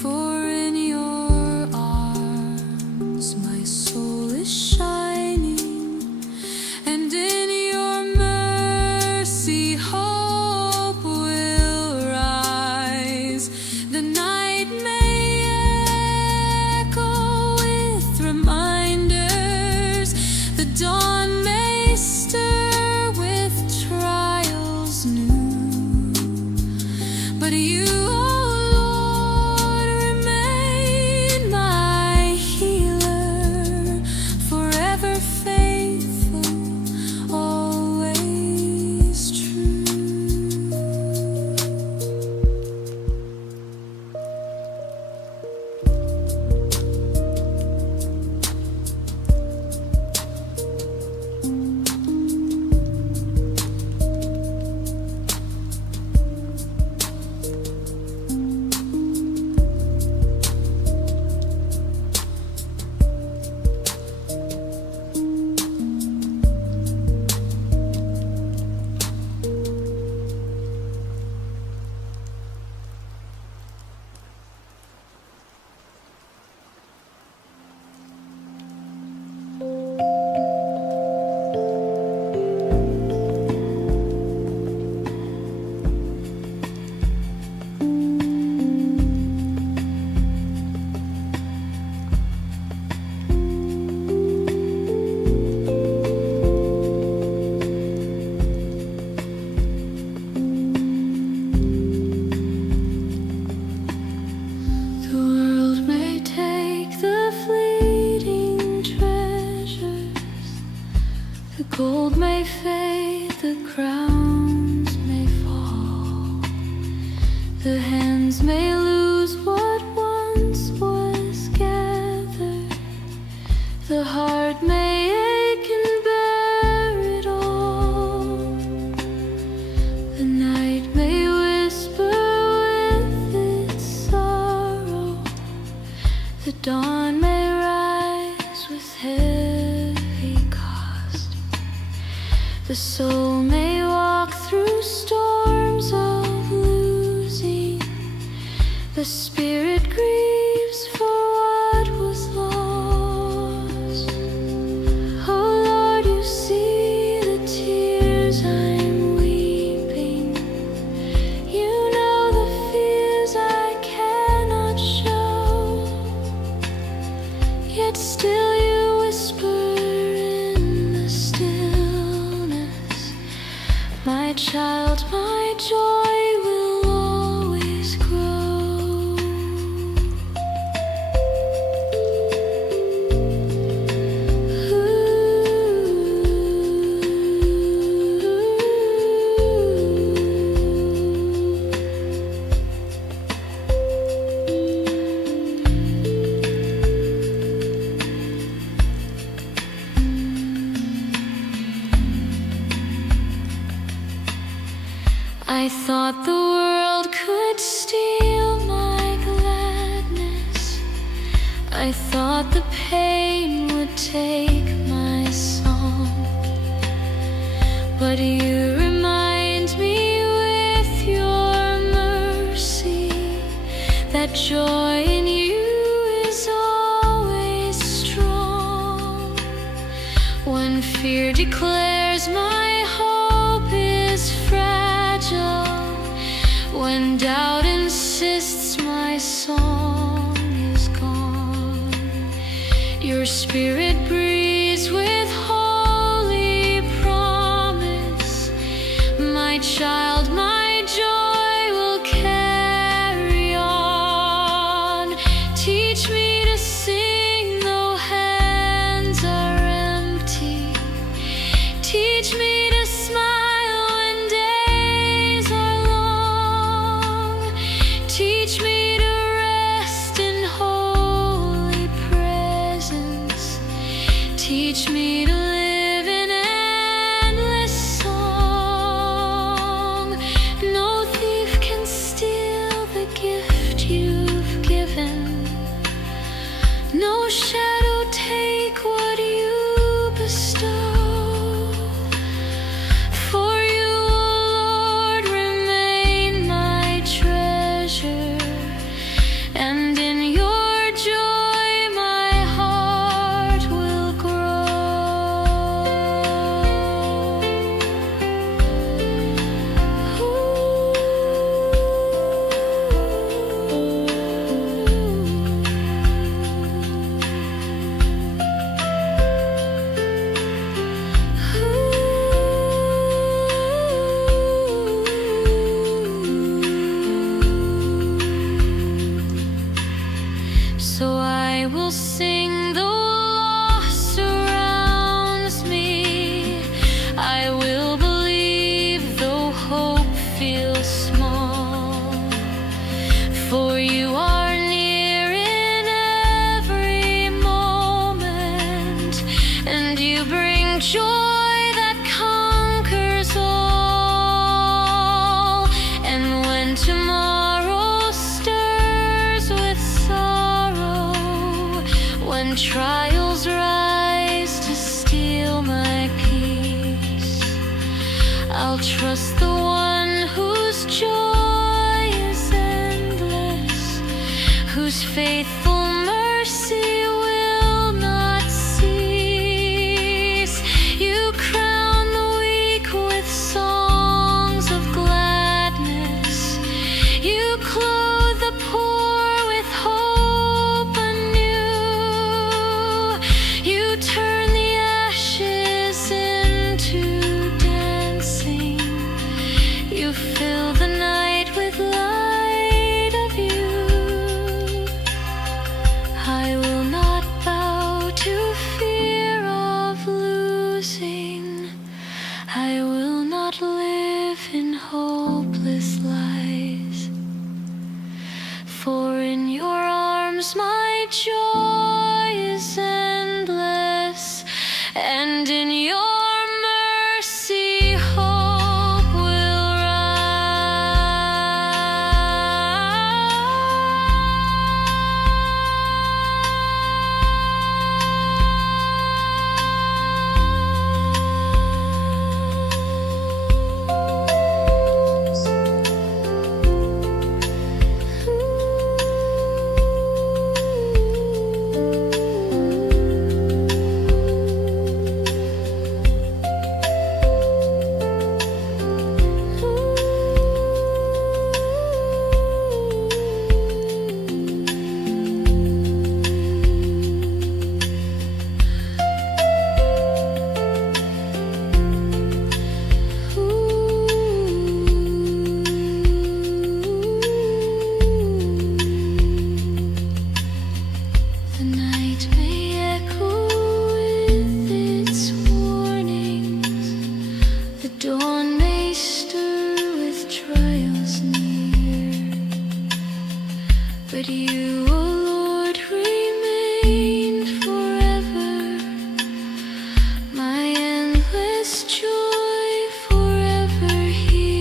For in your arms my soul is shining, and in your mercy hope will rise. The night may echo with reminders, the dawn may stir with trials new, but you, the gold may fade, the crowns may fall, the hands may lose what once was gathered, the heart may ache and bear it all, the night may whisper with its sorrow, the dawn may rise with heavy cost. The soul may walk through storms of losing. The spirit grieves for what was lost. Oh Lord, you see the tears I'm weeping. You know the fears I cannot show. Yet still you whisper in the stillness, my child, my joy will always grow. I thought the world could steal my gladness. I thought the pain would take my song. But you remind me with your mercy that joy in you is always strong. When fear declares my hope is fragile, when doubt insists my song is gone, your spirit breathes with holy promise, my child, my joy will carry on. Teach me to sing though hands are empty. Teach me to smile when days are long. Teach me to rest in holy presence. I'll trust the one whose joy is endless, whose faithful mercy will not cease. You crown the weak with songs of gladness. You clothe the poor with hope anew. You turn the ashes into dancing. You fill the night with light of you. I will not bow to fear of losing. I will not live in hopeless lies. For in your arms my joy is endless, and in your mercy hope will the night may echo with its warnings. The dawn may stir with trials near. But you, O Lord, remain forever. My endless joy forever here.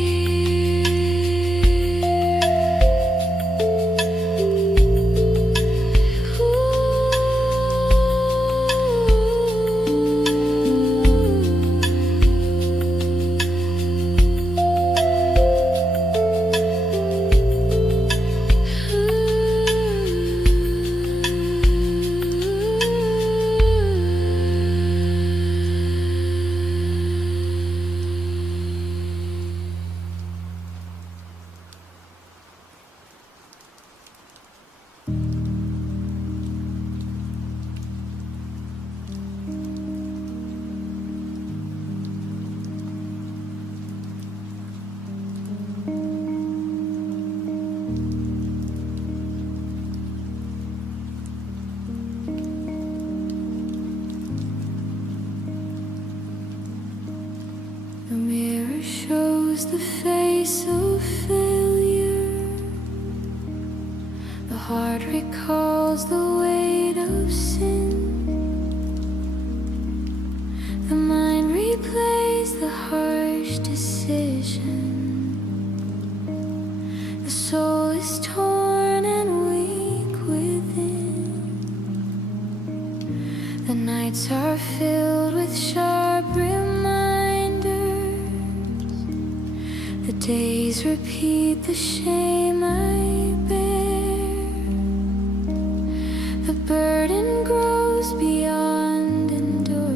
The mirror shows the face of failure. The heart recalls the weight of sin. The mind replays the harsh decision. The soul is torn and weak within. The nights are filled with sharp reminders. The days repeat the shame I bear. The burden grows beyond endurance.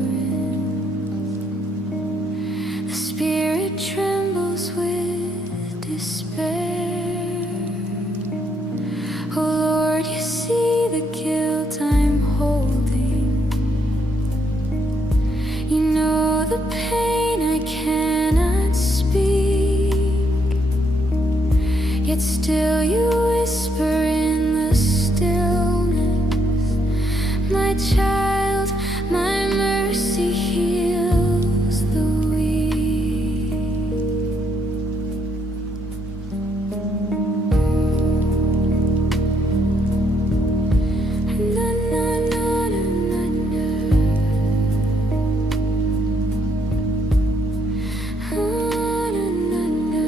The spirit trembles with despair. Oh Lord, you see the guilt I'm holding. You know the pain I cannot speak. Yet still you whisper in the stillness, my child, my mercy heals the weak. Na, na, na, na, na, na. Ah, na, na, na.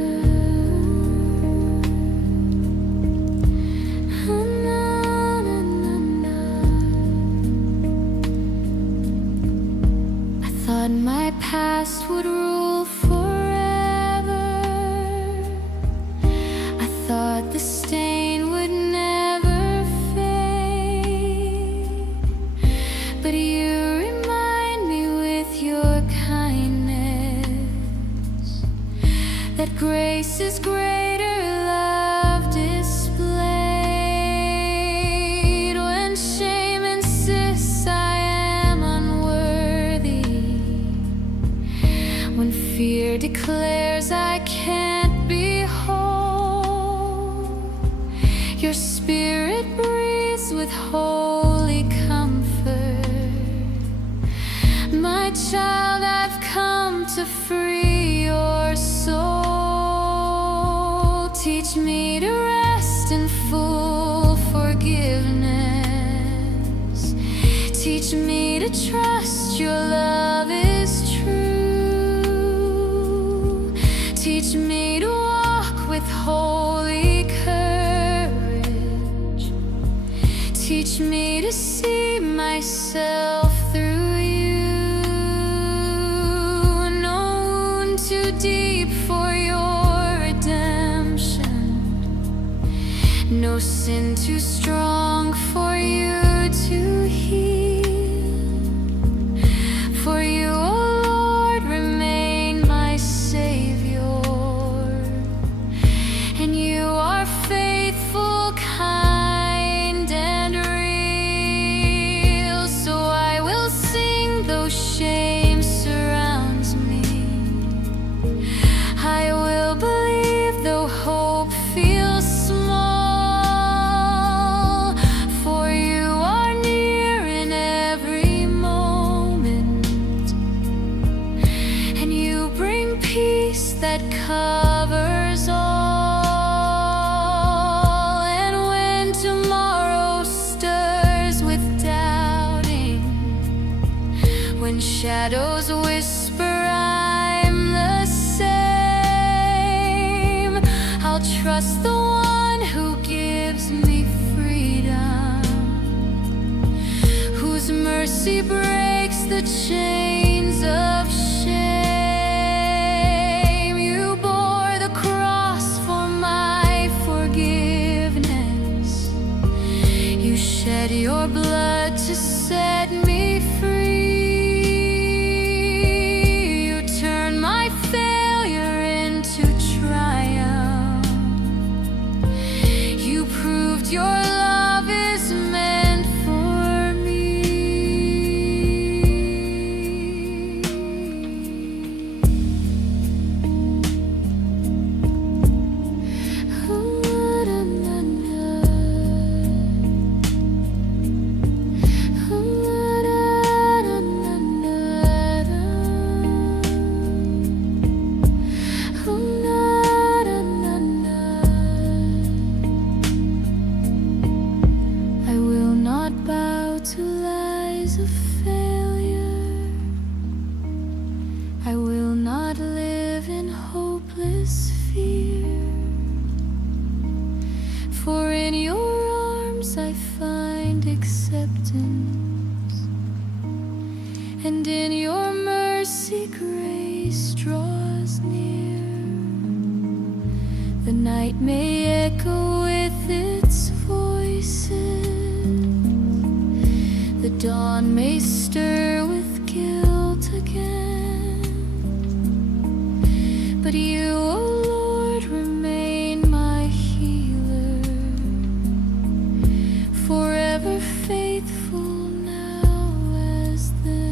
Ah, na, na, na, na. I thought my past would rule forever. that grace is greater, love displayed. When shame insists I am unworthy, when fear declares I can't be whole, your spirit breathes with holy comfort. My child, I've come to free your soul. Teach me to rest in full forgiveness. Teach me to trust your love is true. Teach me to walk with holy courage. Teach me to see myself through you. Too deep for your redemption, no sin too strong for you to heal. For you, O Lord, remain my Savior, and you are faithful, kind, and real. So I will sing though shame surrounds me. I will believe though hope feels small. For you are near in every moment, and you bring peace that covers all. And when tomorrow stirs with doubting, when shadows whisper I'm the same, I'll trust the one who gives me freedom, whose mercy breaks the chains of shame. You bore the cross for my forgiveness. You shed your blood to set me free. You turn my failure into triumph. You proved your love is meant for me. I will not bow to lies of failure. I will not live in hopeless fear. For in your arms I find acceptance, and in your mercy grace draws near. The night may echo with its voices, the dawn may stir with guilt again, but you, O Lord, remain my healer, forever faithful now as then.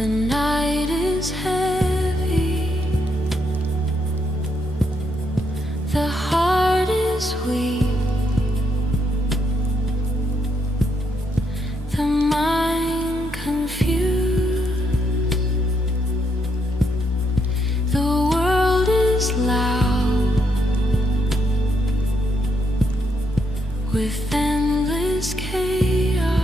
The night is heavy, the heart is weak, the mind confused, the world is loud with endless chaos.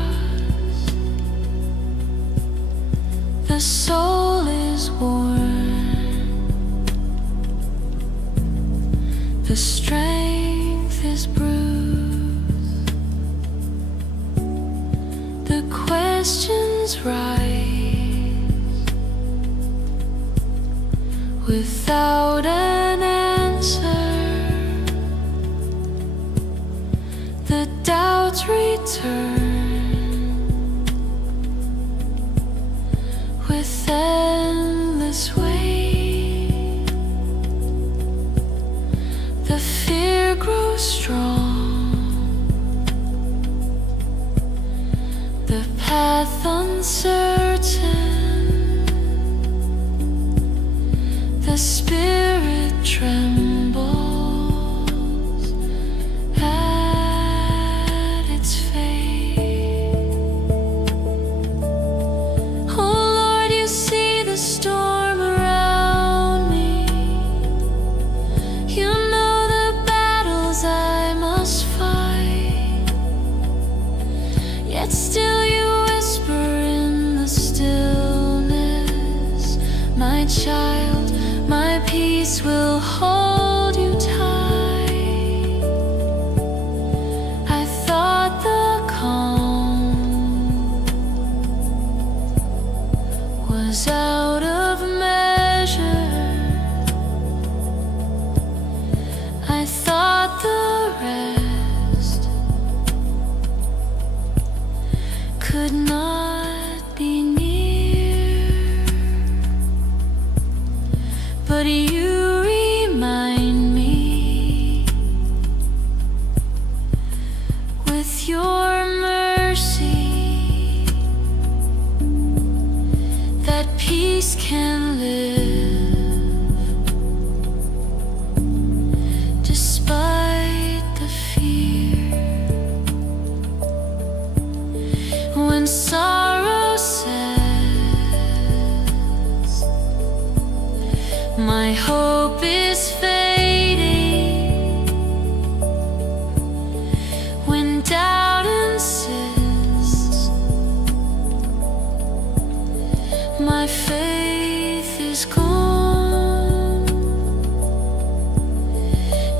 The soul is worn, the strength is bruised, the questions rise without an answer, the doubts return with endless weight. The fear grows strong, the path uncertain, the spirit trembles at its fate. See the storm around me. You know the battles I must fight. Yet still you whisper in the stillness, my child, my peace will hold you tight. I thought the calm was out of measure. I thought the rest could not be near, but you remind me with your mercy that peace can live despite the fear. When sorrow says my hope is fading, when doubt insists my faith is gone,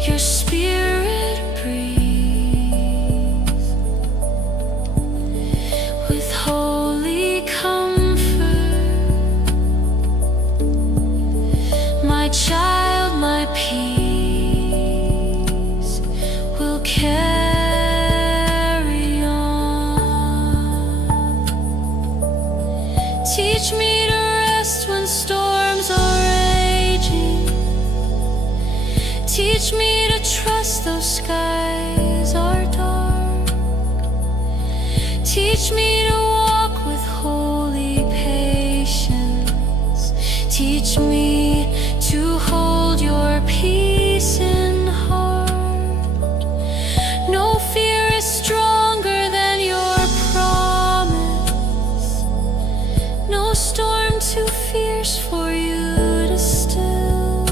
your spirit breathes with holy comfort. My child, my peace will carry on. Teach me to rest when storms are raging. Teach me to trust though skies are dark. Teach me to walk with holy patience. Teach me to hold your peace in heart. No fear is stronger than your promise. No storm too fierce for you to still.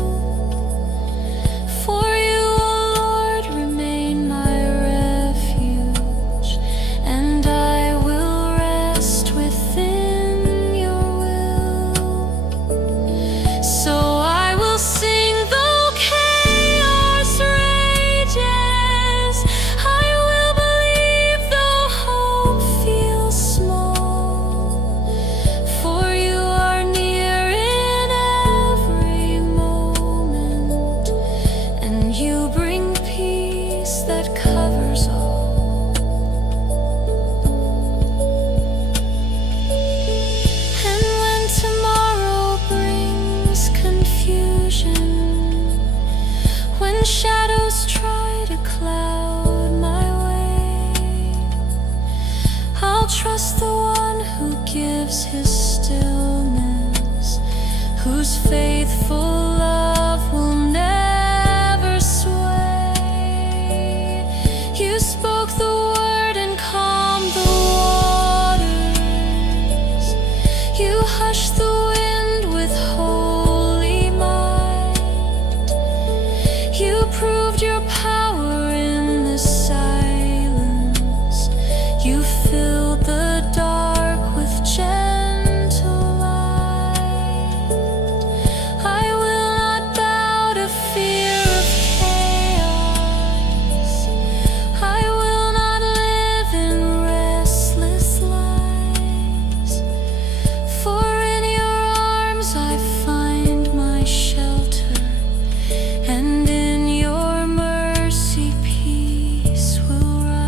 For you, O Lord, remain my refuge, and I will rest within your will. So I will sing though chaos rages. I will believe though hope feels small. For you are near in every moment, and you bring peace that covers all. And when tomorrow brings confusion, when shadows try to cloud my way, I'll trust the one who gives his stillness. whose faithful love will never sway. You spoke the word and calmed the waters. You hushed the wind with holy might. You proved your power in the silence. You filled the dark with gentle light. I will not bow to fear of chaos. I will not live in restless lies. For in your arms I find my shelter, and in your mercy peace will rise.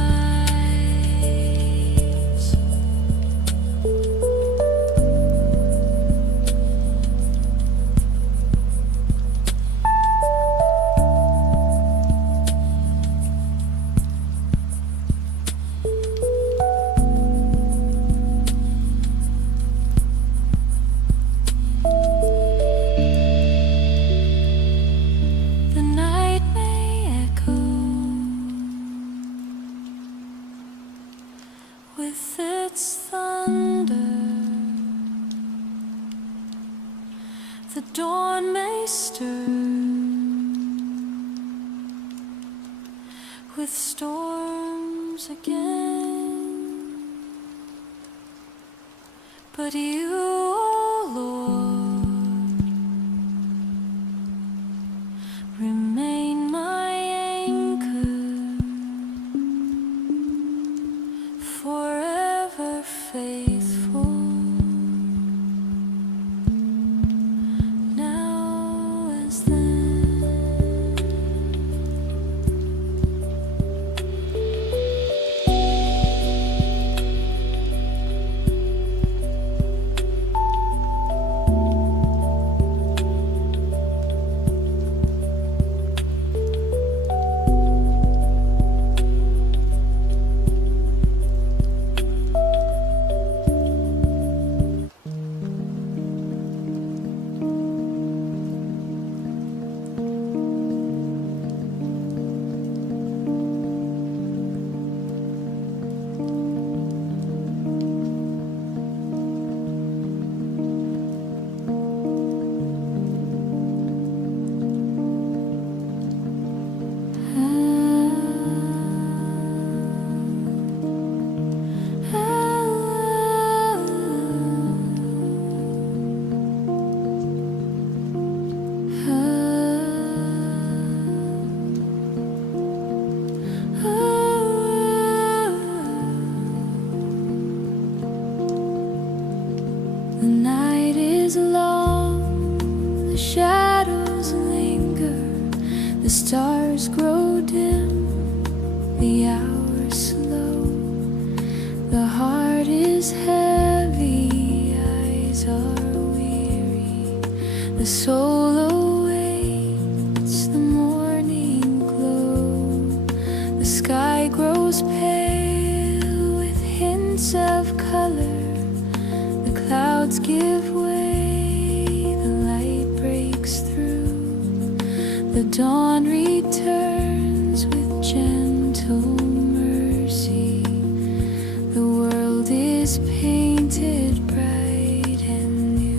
The night may echo with its thunder. The dawn may stir with storms again. But you, oh Lord, remain my anchor, forever faithful, now as then. The night is long, the shadows linger, the stars grow dim, the hours slow. The heart is heavy, eyes are weary, the soul awaits the morning glow. The sky grows pale with hints of color. Clouds give way, the light breaks through. The dawn returns with gentle mercy. The world is painted bright and new.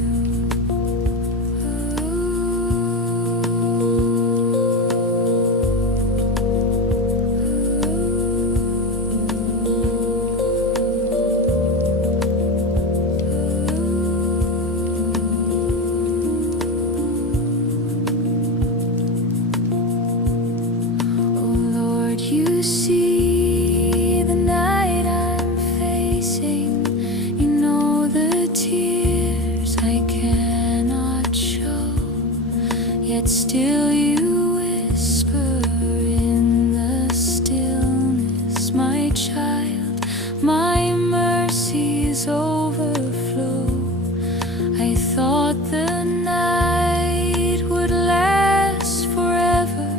You see the night I'm facing. You know the tears I cannot show. Yet still you whisper in the stillness, my child, my mercies overflow. I thought the night would last forever.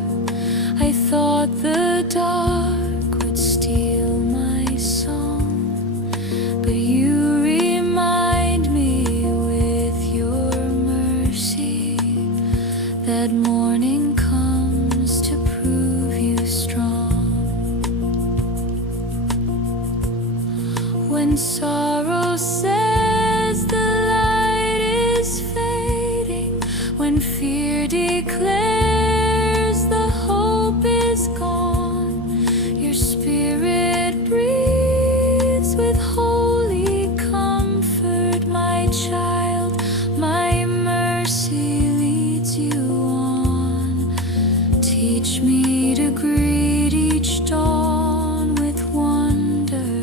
I thought the dark would steal my song, but you remind me with your mercy When sorrow says the light is fading, when fear declares the hope is gone, your spirit breathes with holy comfort, my child. My mercy leads you on. Teach me to greet each dawn with wonder.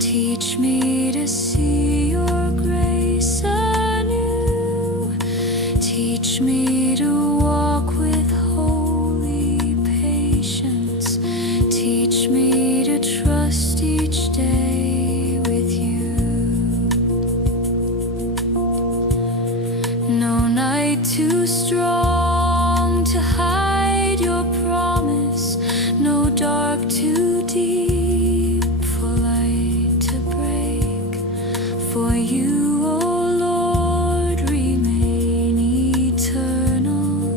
Teach me to see your grace anew. Teach me to walk with holy patience. Teach me to trust each day with you. No night too strong to hide your promise, no dark too deep for light to break. For you, O Lord, remain eternal,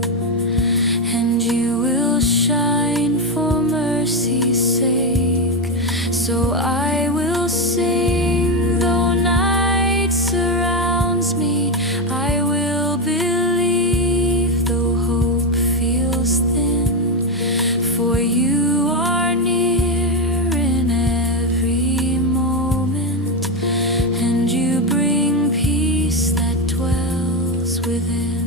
and you will shine for mercy's sake. So I will sing though night surrounds me. I will believe though hope feels thin. For you are near in every moment, and you bring peace that dwells within.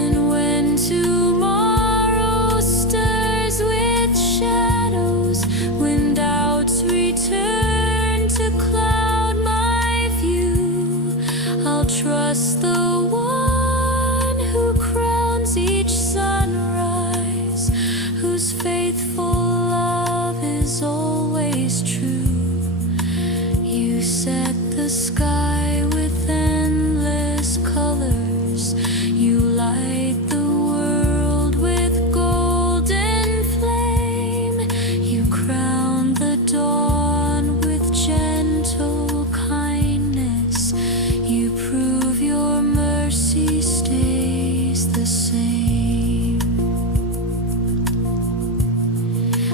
And when tomorrow stirs with shadows, when doubts return to cloud my view, I'll trust the one who crowns each sunrise, whose faithful love is always true. You set the sky with endless colors. You light the world with golden flame. You crown the dawn with gentle kindness. You prove your mercy stays the same.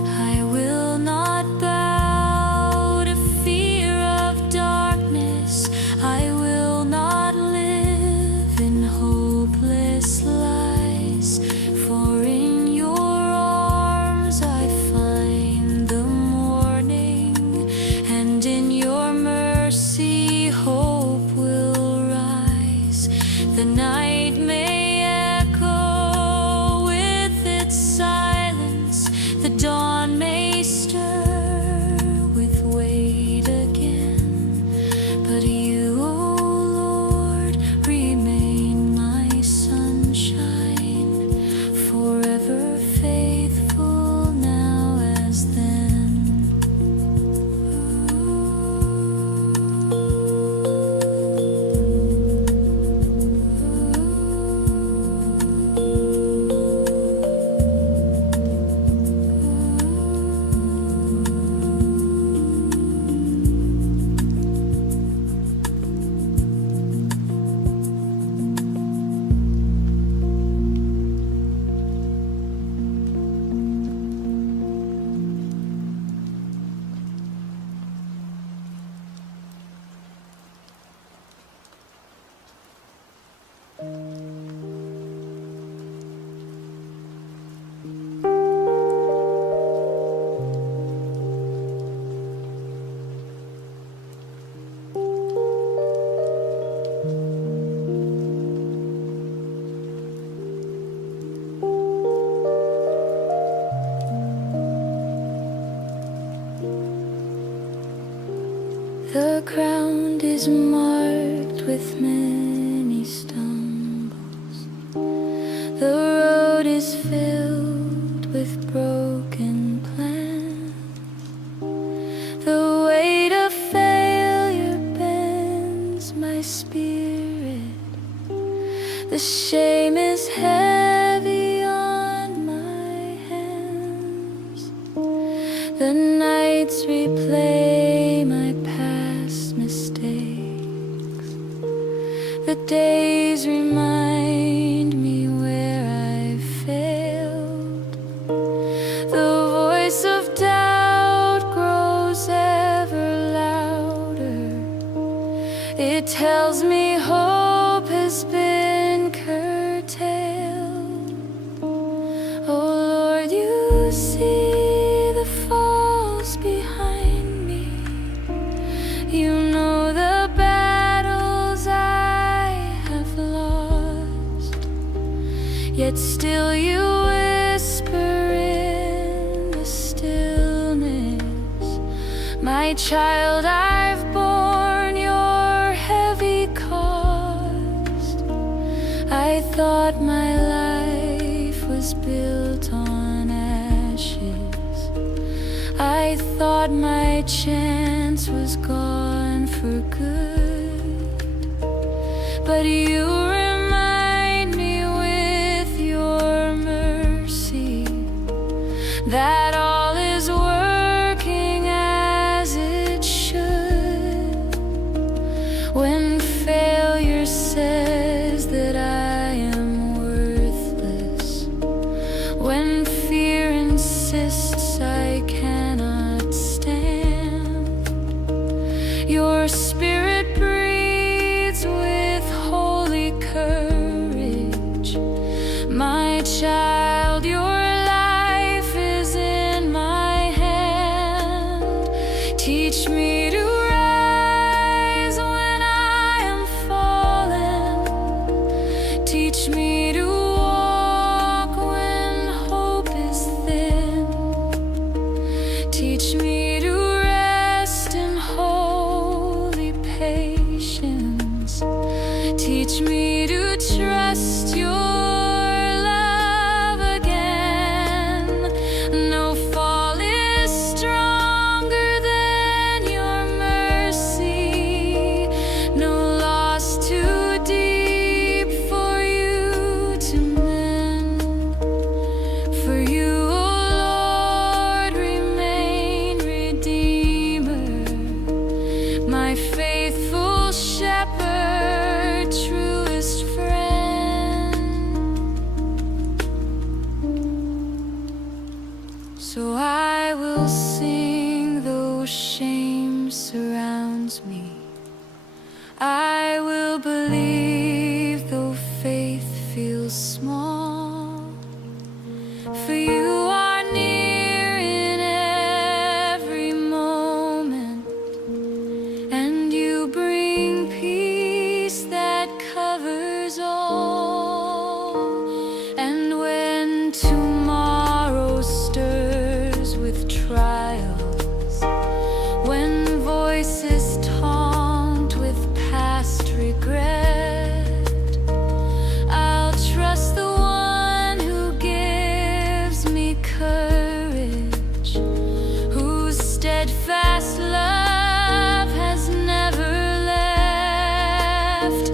I will not bow to fear of darkness. I will not live in hopeless lies. For in your arms I find the morning, and in your mercy hope will rise. The night may echo with its silence, the dawn may stir with weight again, but you, O Lord, remain my sunshine, forever faithful now as then. The ground is marked with many stumbles. The road is filled with broken plans. The weight of failure bends my spirit. The shame is heavy on my hands. The nights replay my past mistakes. The days remind me where I failed. The voice of doubt Yet still you whisper in the stillness, my child, I've borne your heavy cost. I thought my life was built on ashes. I thought my chance was gone for good. But you remind me with your mercy that all is working as it should. When failure says that I am worthless, when fear insists I cannot stand, your spirit breathes with holy courage. My child, your life is in my hand. Teach me to rise when I am fallen. Teach me to walk when hope is thin. Teach me to rest in holy patience. Teach me to trust your love again. No fall is stronger than your mercy, no loss too deep for you to mend. For you, O Lord, remain Redeemer, my faithful shepherd, truest friend. So I will sing though shame surrounds me. I will believe though faith feels small. For you are near in every moment, and you bring peace that covers all. And when tomorrow stirs with trials, when voices taunt with past regret, I'll trust the one who gives me courage, whose steadfast love has never left.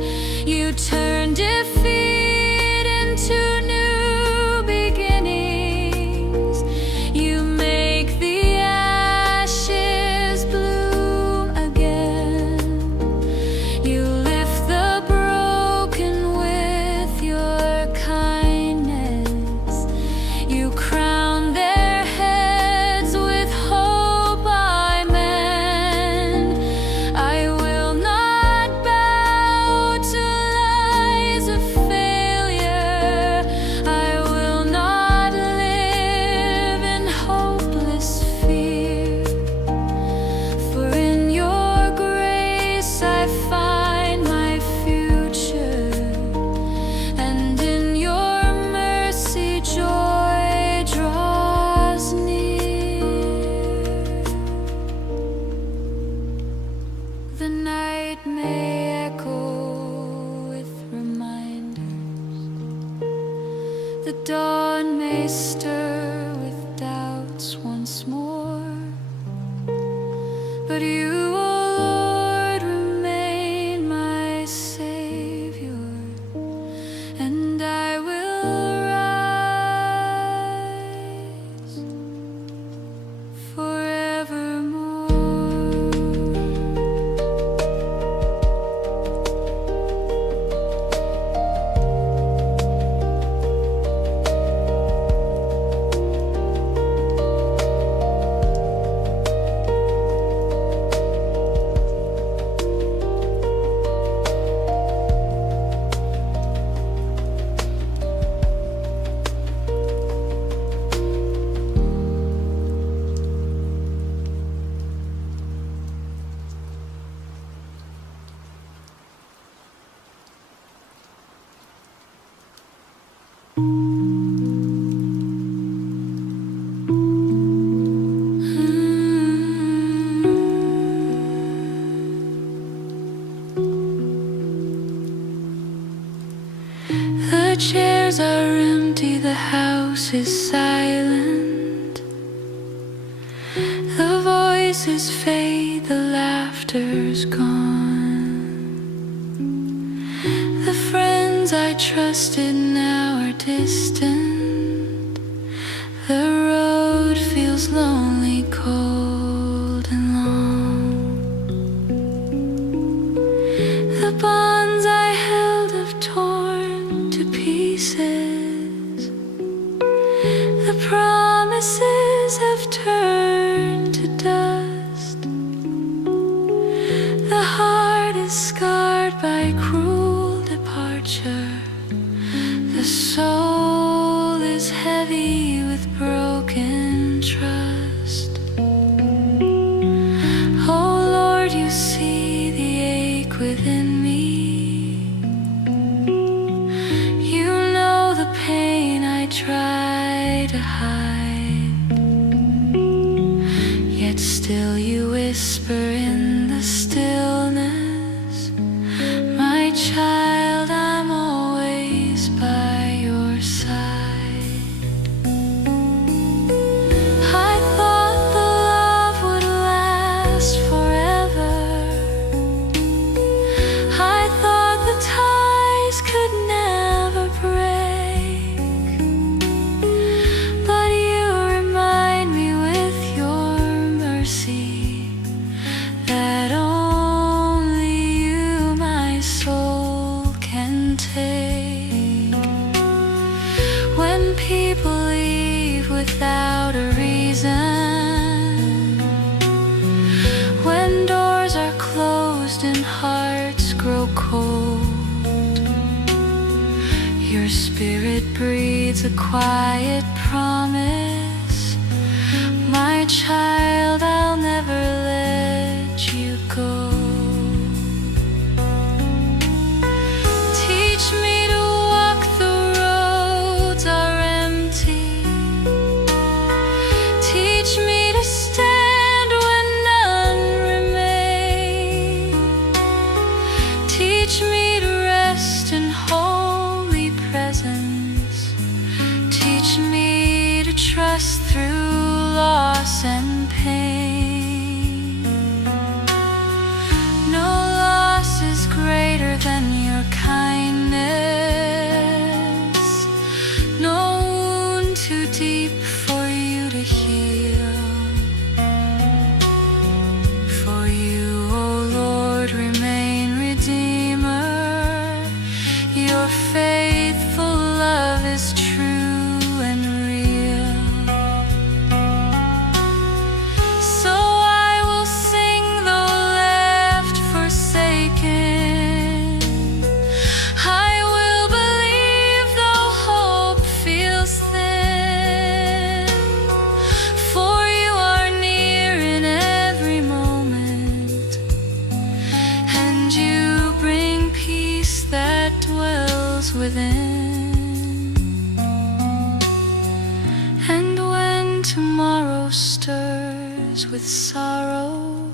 You turn defeat into new beginnings. You make the ashes bloom again. You lift the broken with your kindness. You crown their heads with hope I mend. I will not bow to lies of failure. I will not live in hopeless fear. For in your grace I find my future, and in your mercy joy draws near. The night may echo with reminders, the dawn may stir with doubts once more, but you, O Lord, remain my Savior, and I will rise forevermore. The chairs are empty, the house is silent. The voices fade, the laughter's gone. The friends I trusted now are distant. The road feels lonely, cold and long. The bonds I held have torn to pieces. The promises have turned to dust. The heart is scarred by cruel departure. The soul is heavy with broken trust. Oh Lord, you see the ache within me. You know the pain I try to hide, yet still you whisper in the stillness, my child, I'm always by your side. I thought the love would last forever. I thought the ties could never break. But you remind me with your mercy that only you, my soul, can take. When people leave without a reason, when doors are closed and hearts grow cold, your spirit breathes a quiet promise, my child, I'll never let you go. Teach me to walk the roads are empty. Teach me to stand when none remain. Teach me to rest in holy presence. Teach me to trust through loss and pain. No loss is greater than your kindness. No wound too deep for you to heal. For you, O Lord, remain Redeemer. Your faithful love is true and real. So I will sing though left forsaken. I will believe though hope feels thin. For you are near in every moment, and you bring peace that dwells within. And when tomorrow stirs with sorrow,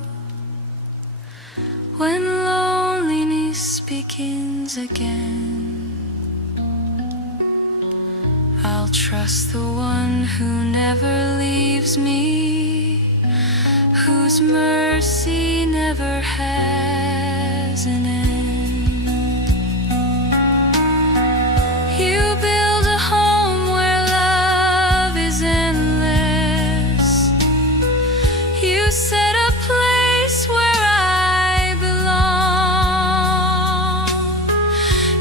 when loneliness begins again, I'll trust the one who never leaves me, whose mercy never has an end. You build a home where love is endless. You set a place where I belong.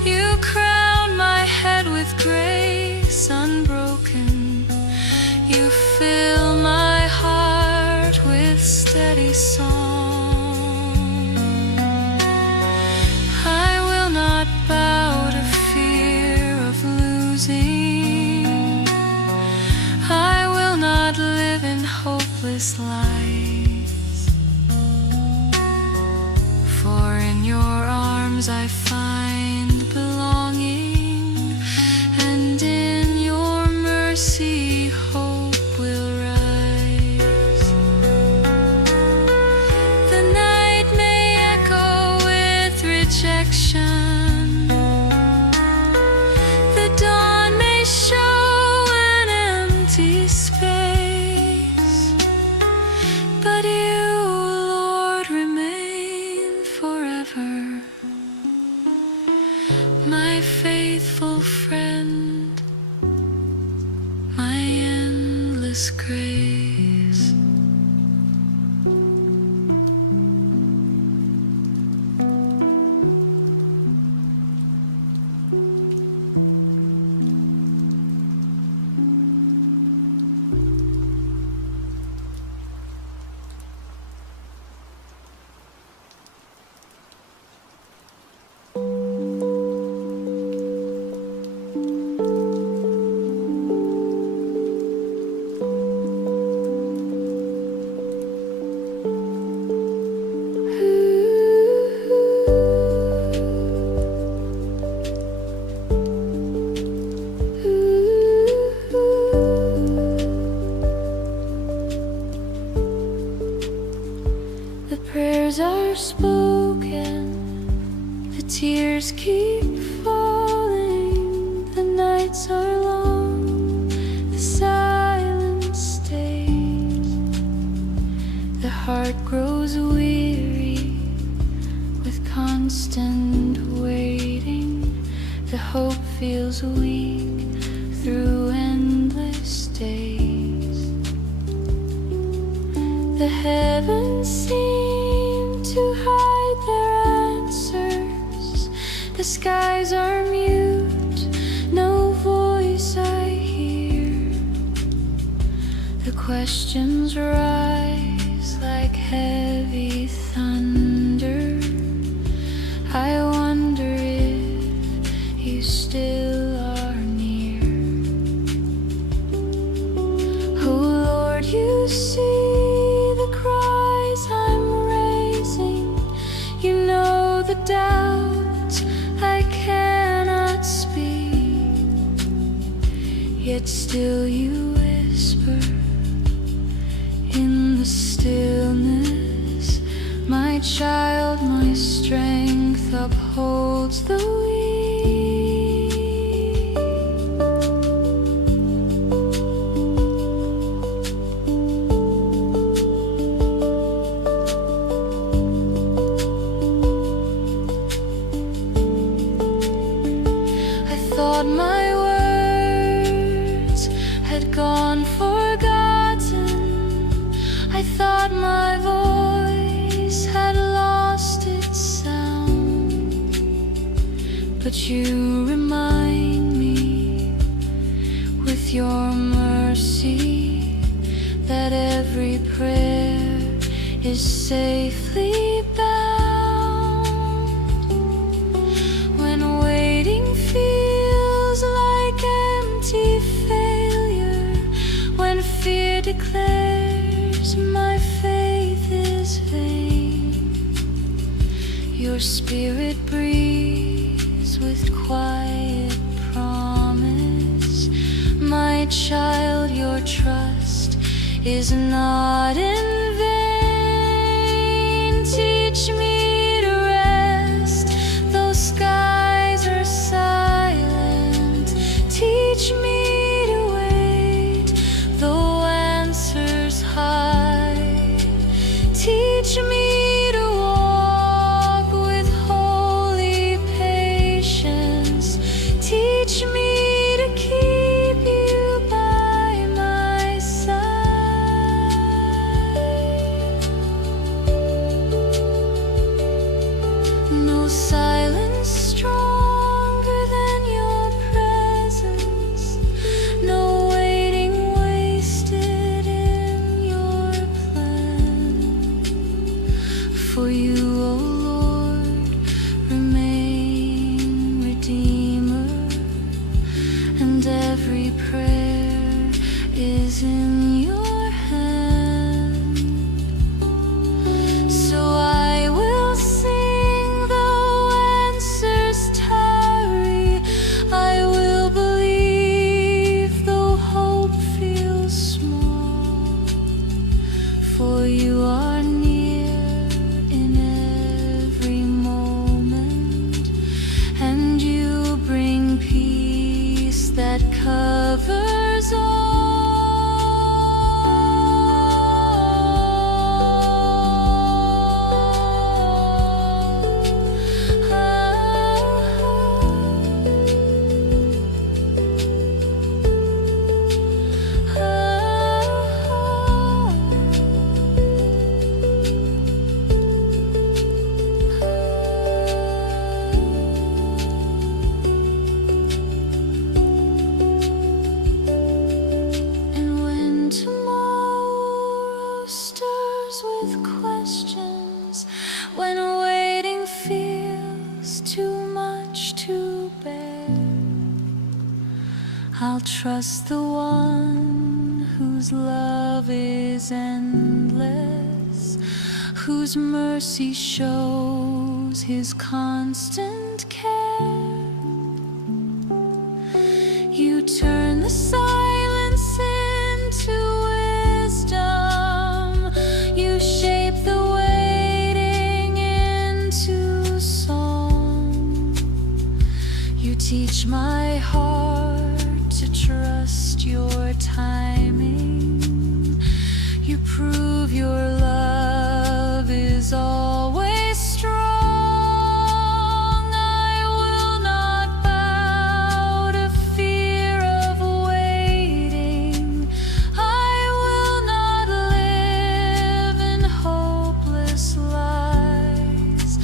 You crown my head with grace unbroken. You fill my heart with steady song. I will not bow to fear of losing. I will not live in hopeless lies. For in your arms I find belonging, and in but you, Lord, remain forever, my faithful friend, my endless grace. The prayers are spoken, the tears keep falling, the nights are long, the silence stays. The heart grows weary with constant waiting, the hope feels weak through endless days. The heavens seem to hide their answers, the skies are mute, no voice I hear. The questions rise like heavy thunder, I wonder if you still are near. Oh Lord, you see the doubts I cannot speak, yet still you whisper in the stillness, my child, my strength upholds the weak. Thought my words had gone forgotten, I thought my voice had lost its sound, but you remind me with your mercy that every prayer is safely bound. When waiting feels like empty failure, when fear declares my faith is vain, your spirit breathes with quiet promise, my child, your trust is not in vain. Teach me to rest, though skies are silent. Teach me to wait, though answers hide. Teach me to walk with holy patience. Teach me to keep you by my side. No silence stronger than your presence, no waiting wasted in your plan. For you, O Lord, remain Redeemer, and every prayer is in your hand. So I will sing though answers tarry, I will believe though hope feels small, for you are near in every moment, and you bring peace that covers all. lives with questions, when waiting feels too much to bear. I'll trust the one whose love is endless, whose mercy shows his constant care. You turn the silence into wisdom, you shape the waiting into song. You teach my heart to trust your timing. You prove your love is always strong. I will not bow to fear of waiting. I will not live in hopeless lies.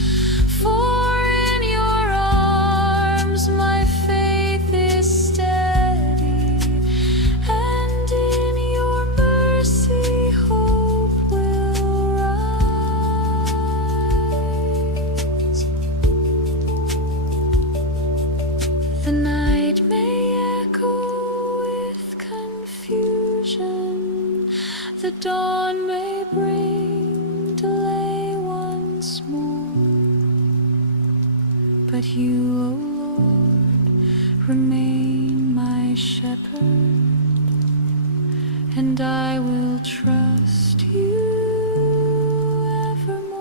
For in your arms my faith is steady, and in your mercy hope will rise. The night may echo with confusion, the dawn may bring delay once more, but you, O Lord, remain my shepherd, and I will trust you evermore.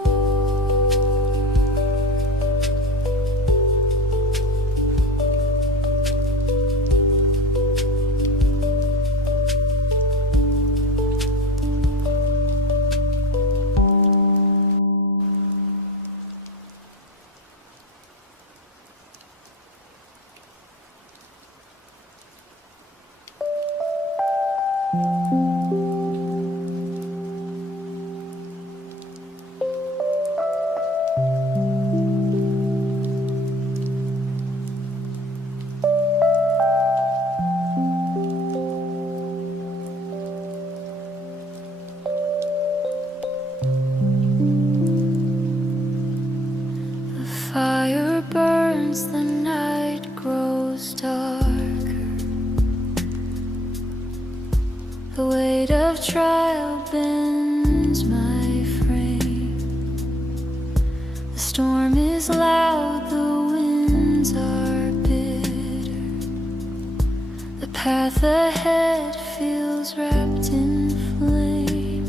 The fire burns, the night grows darker. The weight of trial bends my frame. The storm is loud, the winds are bitter. The path ahead feels wrapped in flame.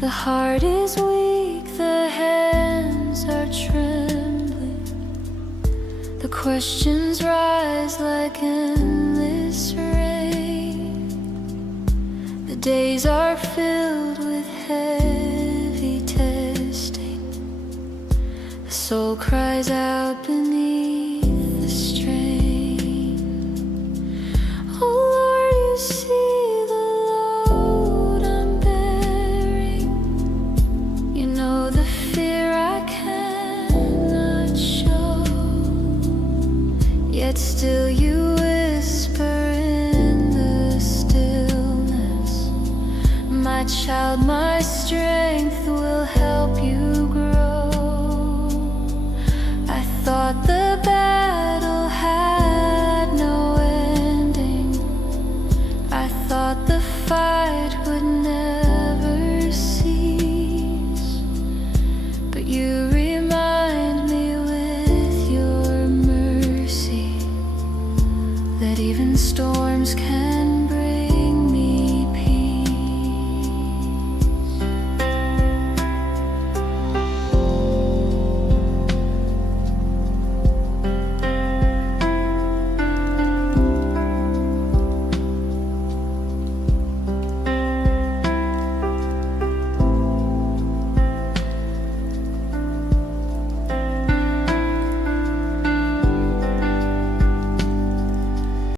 The heart is weak, the hands are trembling. The questions rise like endless rain. The days are filled with heavy testing. The soul cries out beneath the strain. Oh Lord, you see the load I'm bearing. You know the fear I cannot show, yet still you whisper in the stillness, my child, my strength will help you grow. I thought the battle had no ending. I thought the fight would never cease, but you remind me with your mercy that even storms can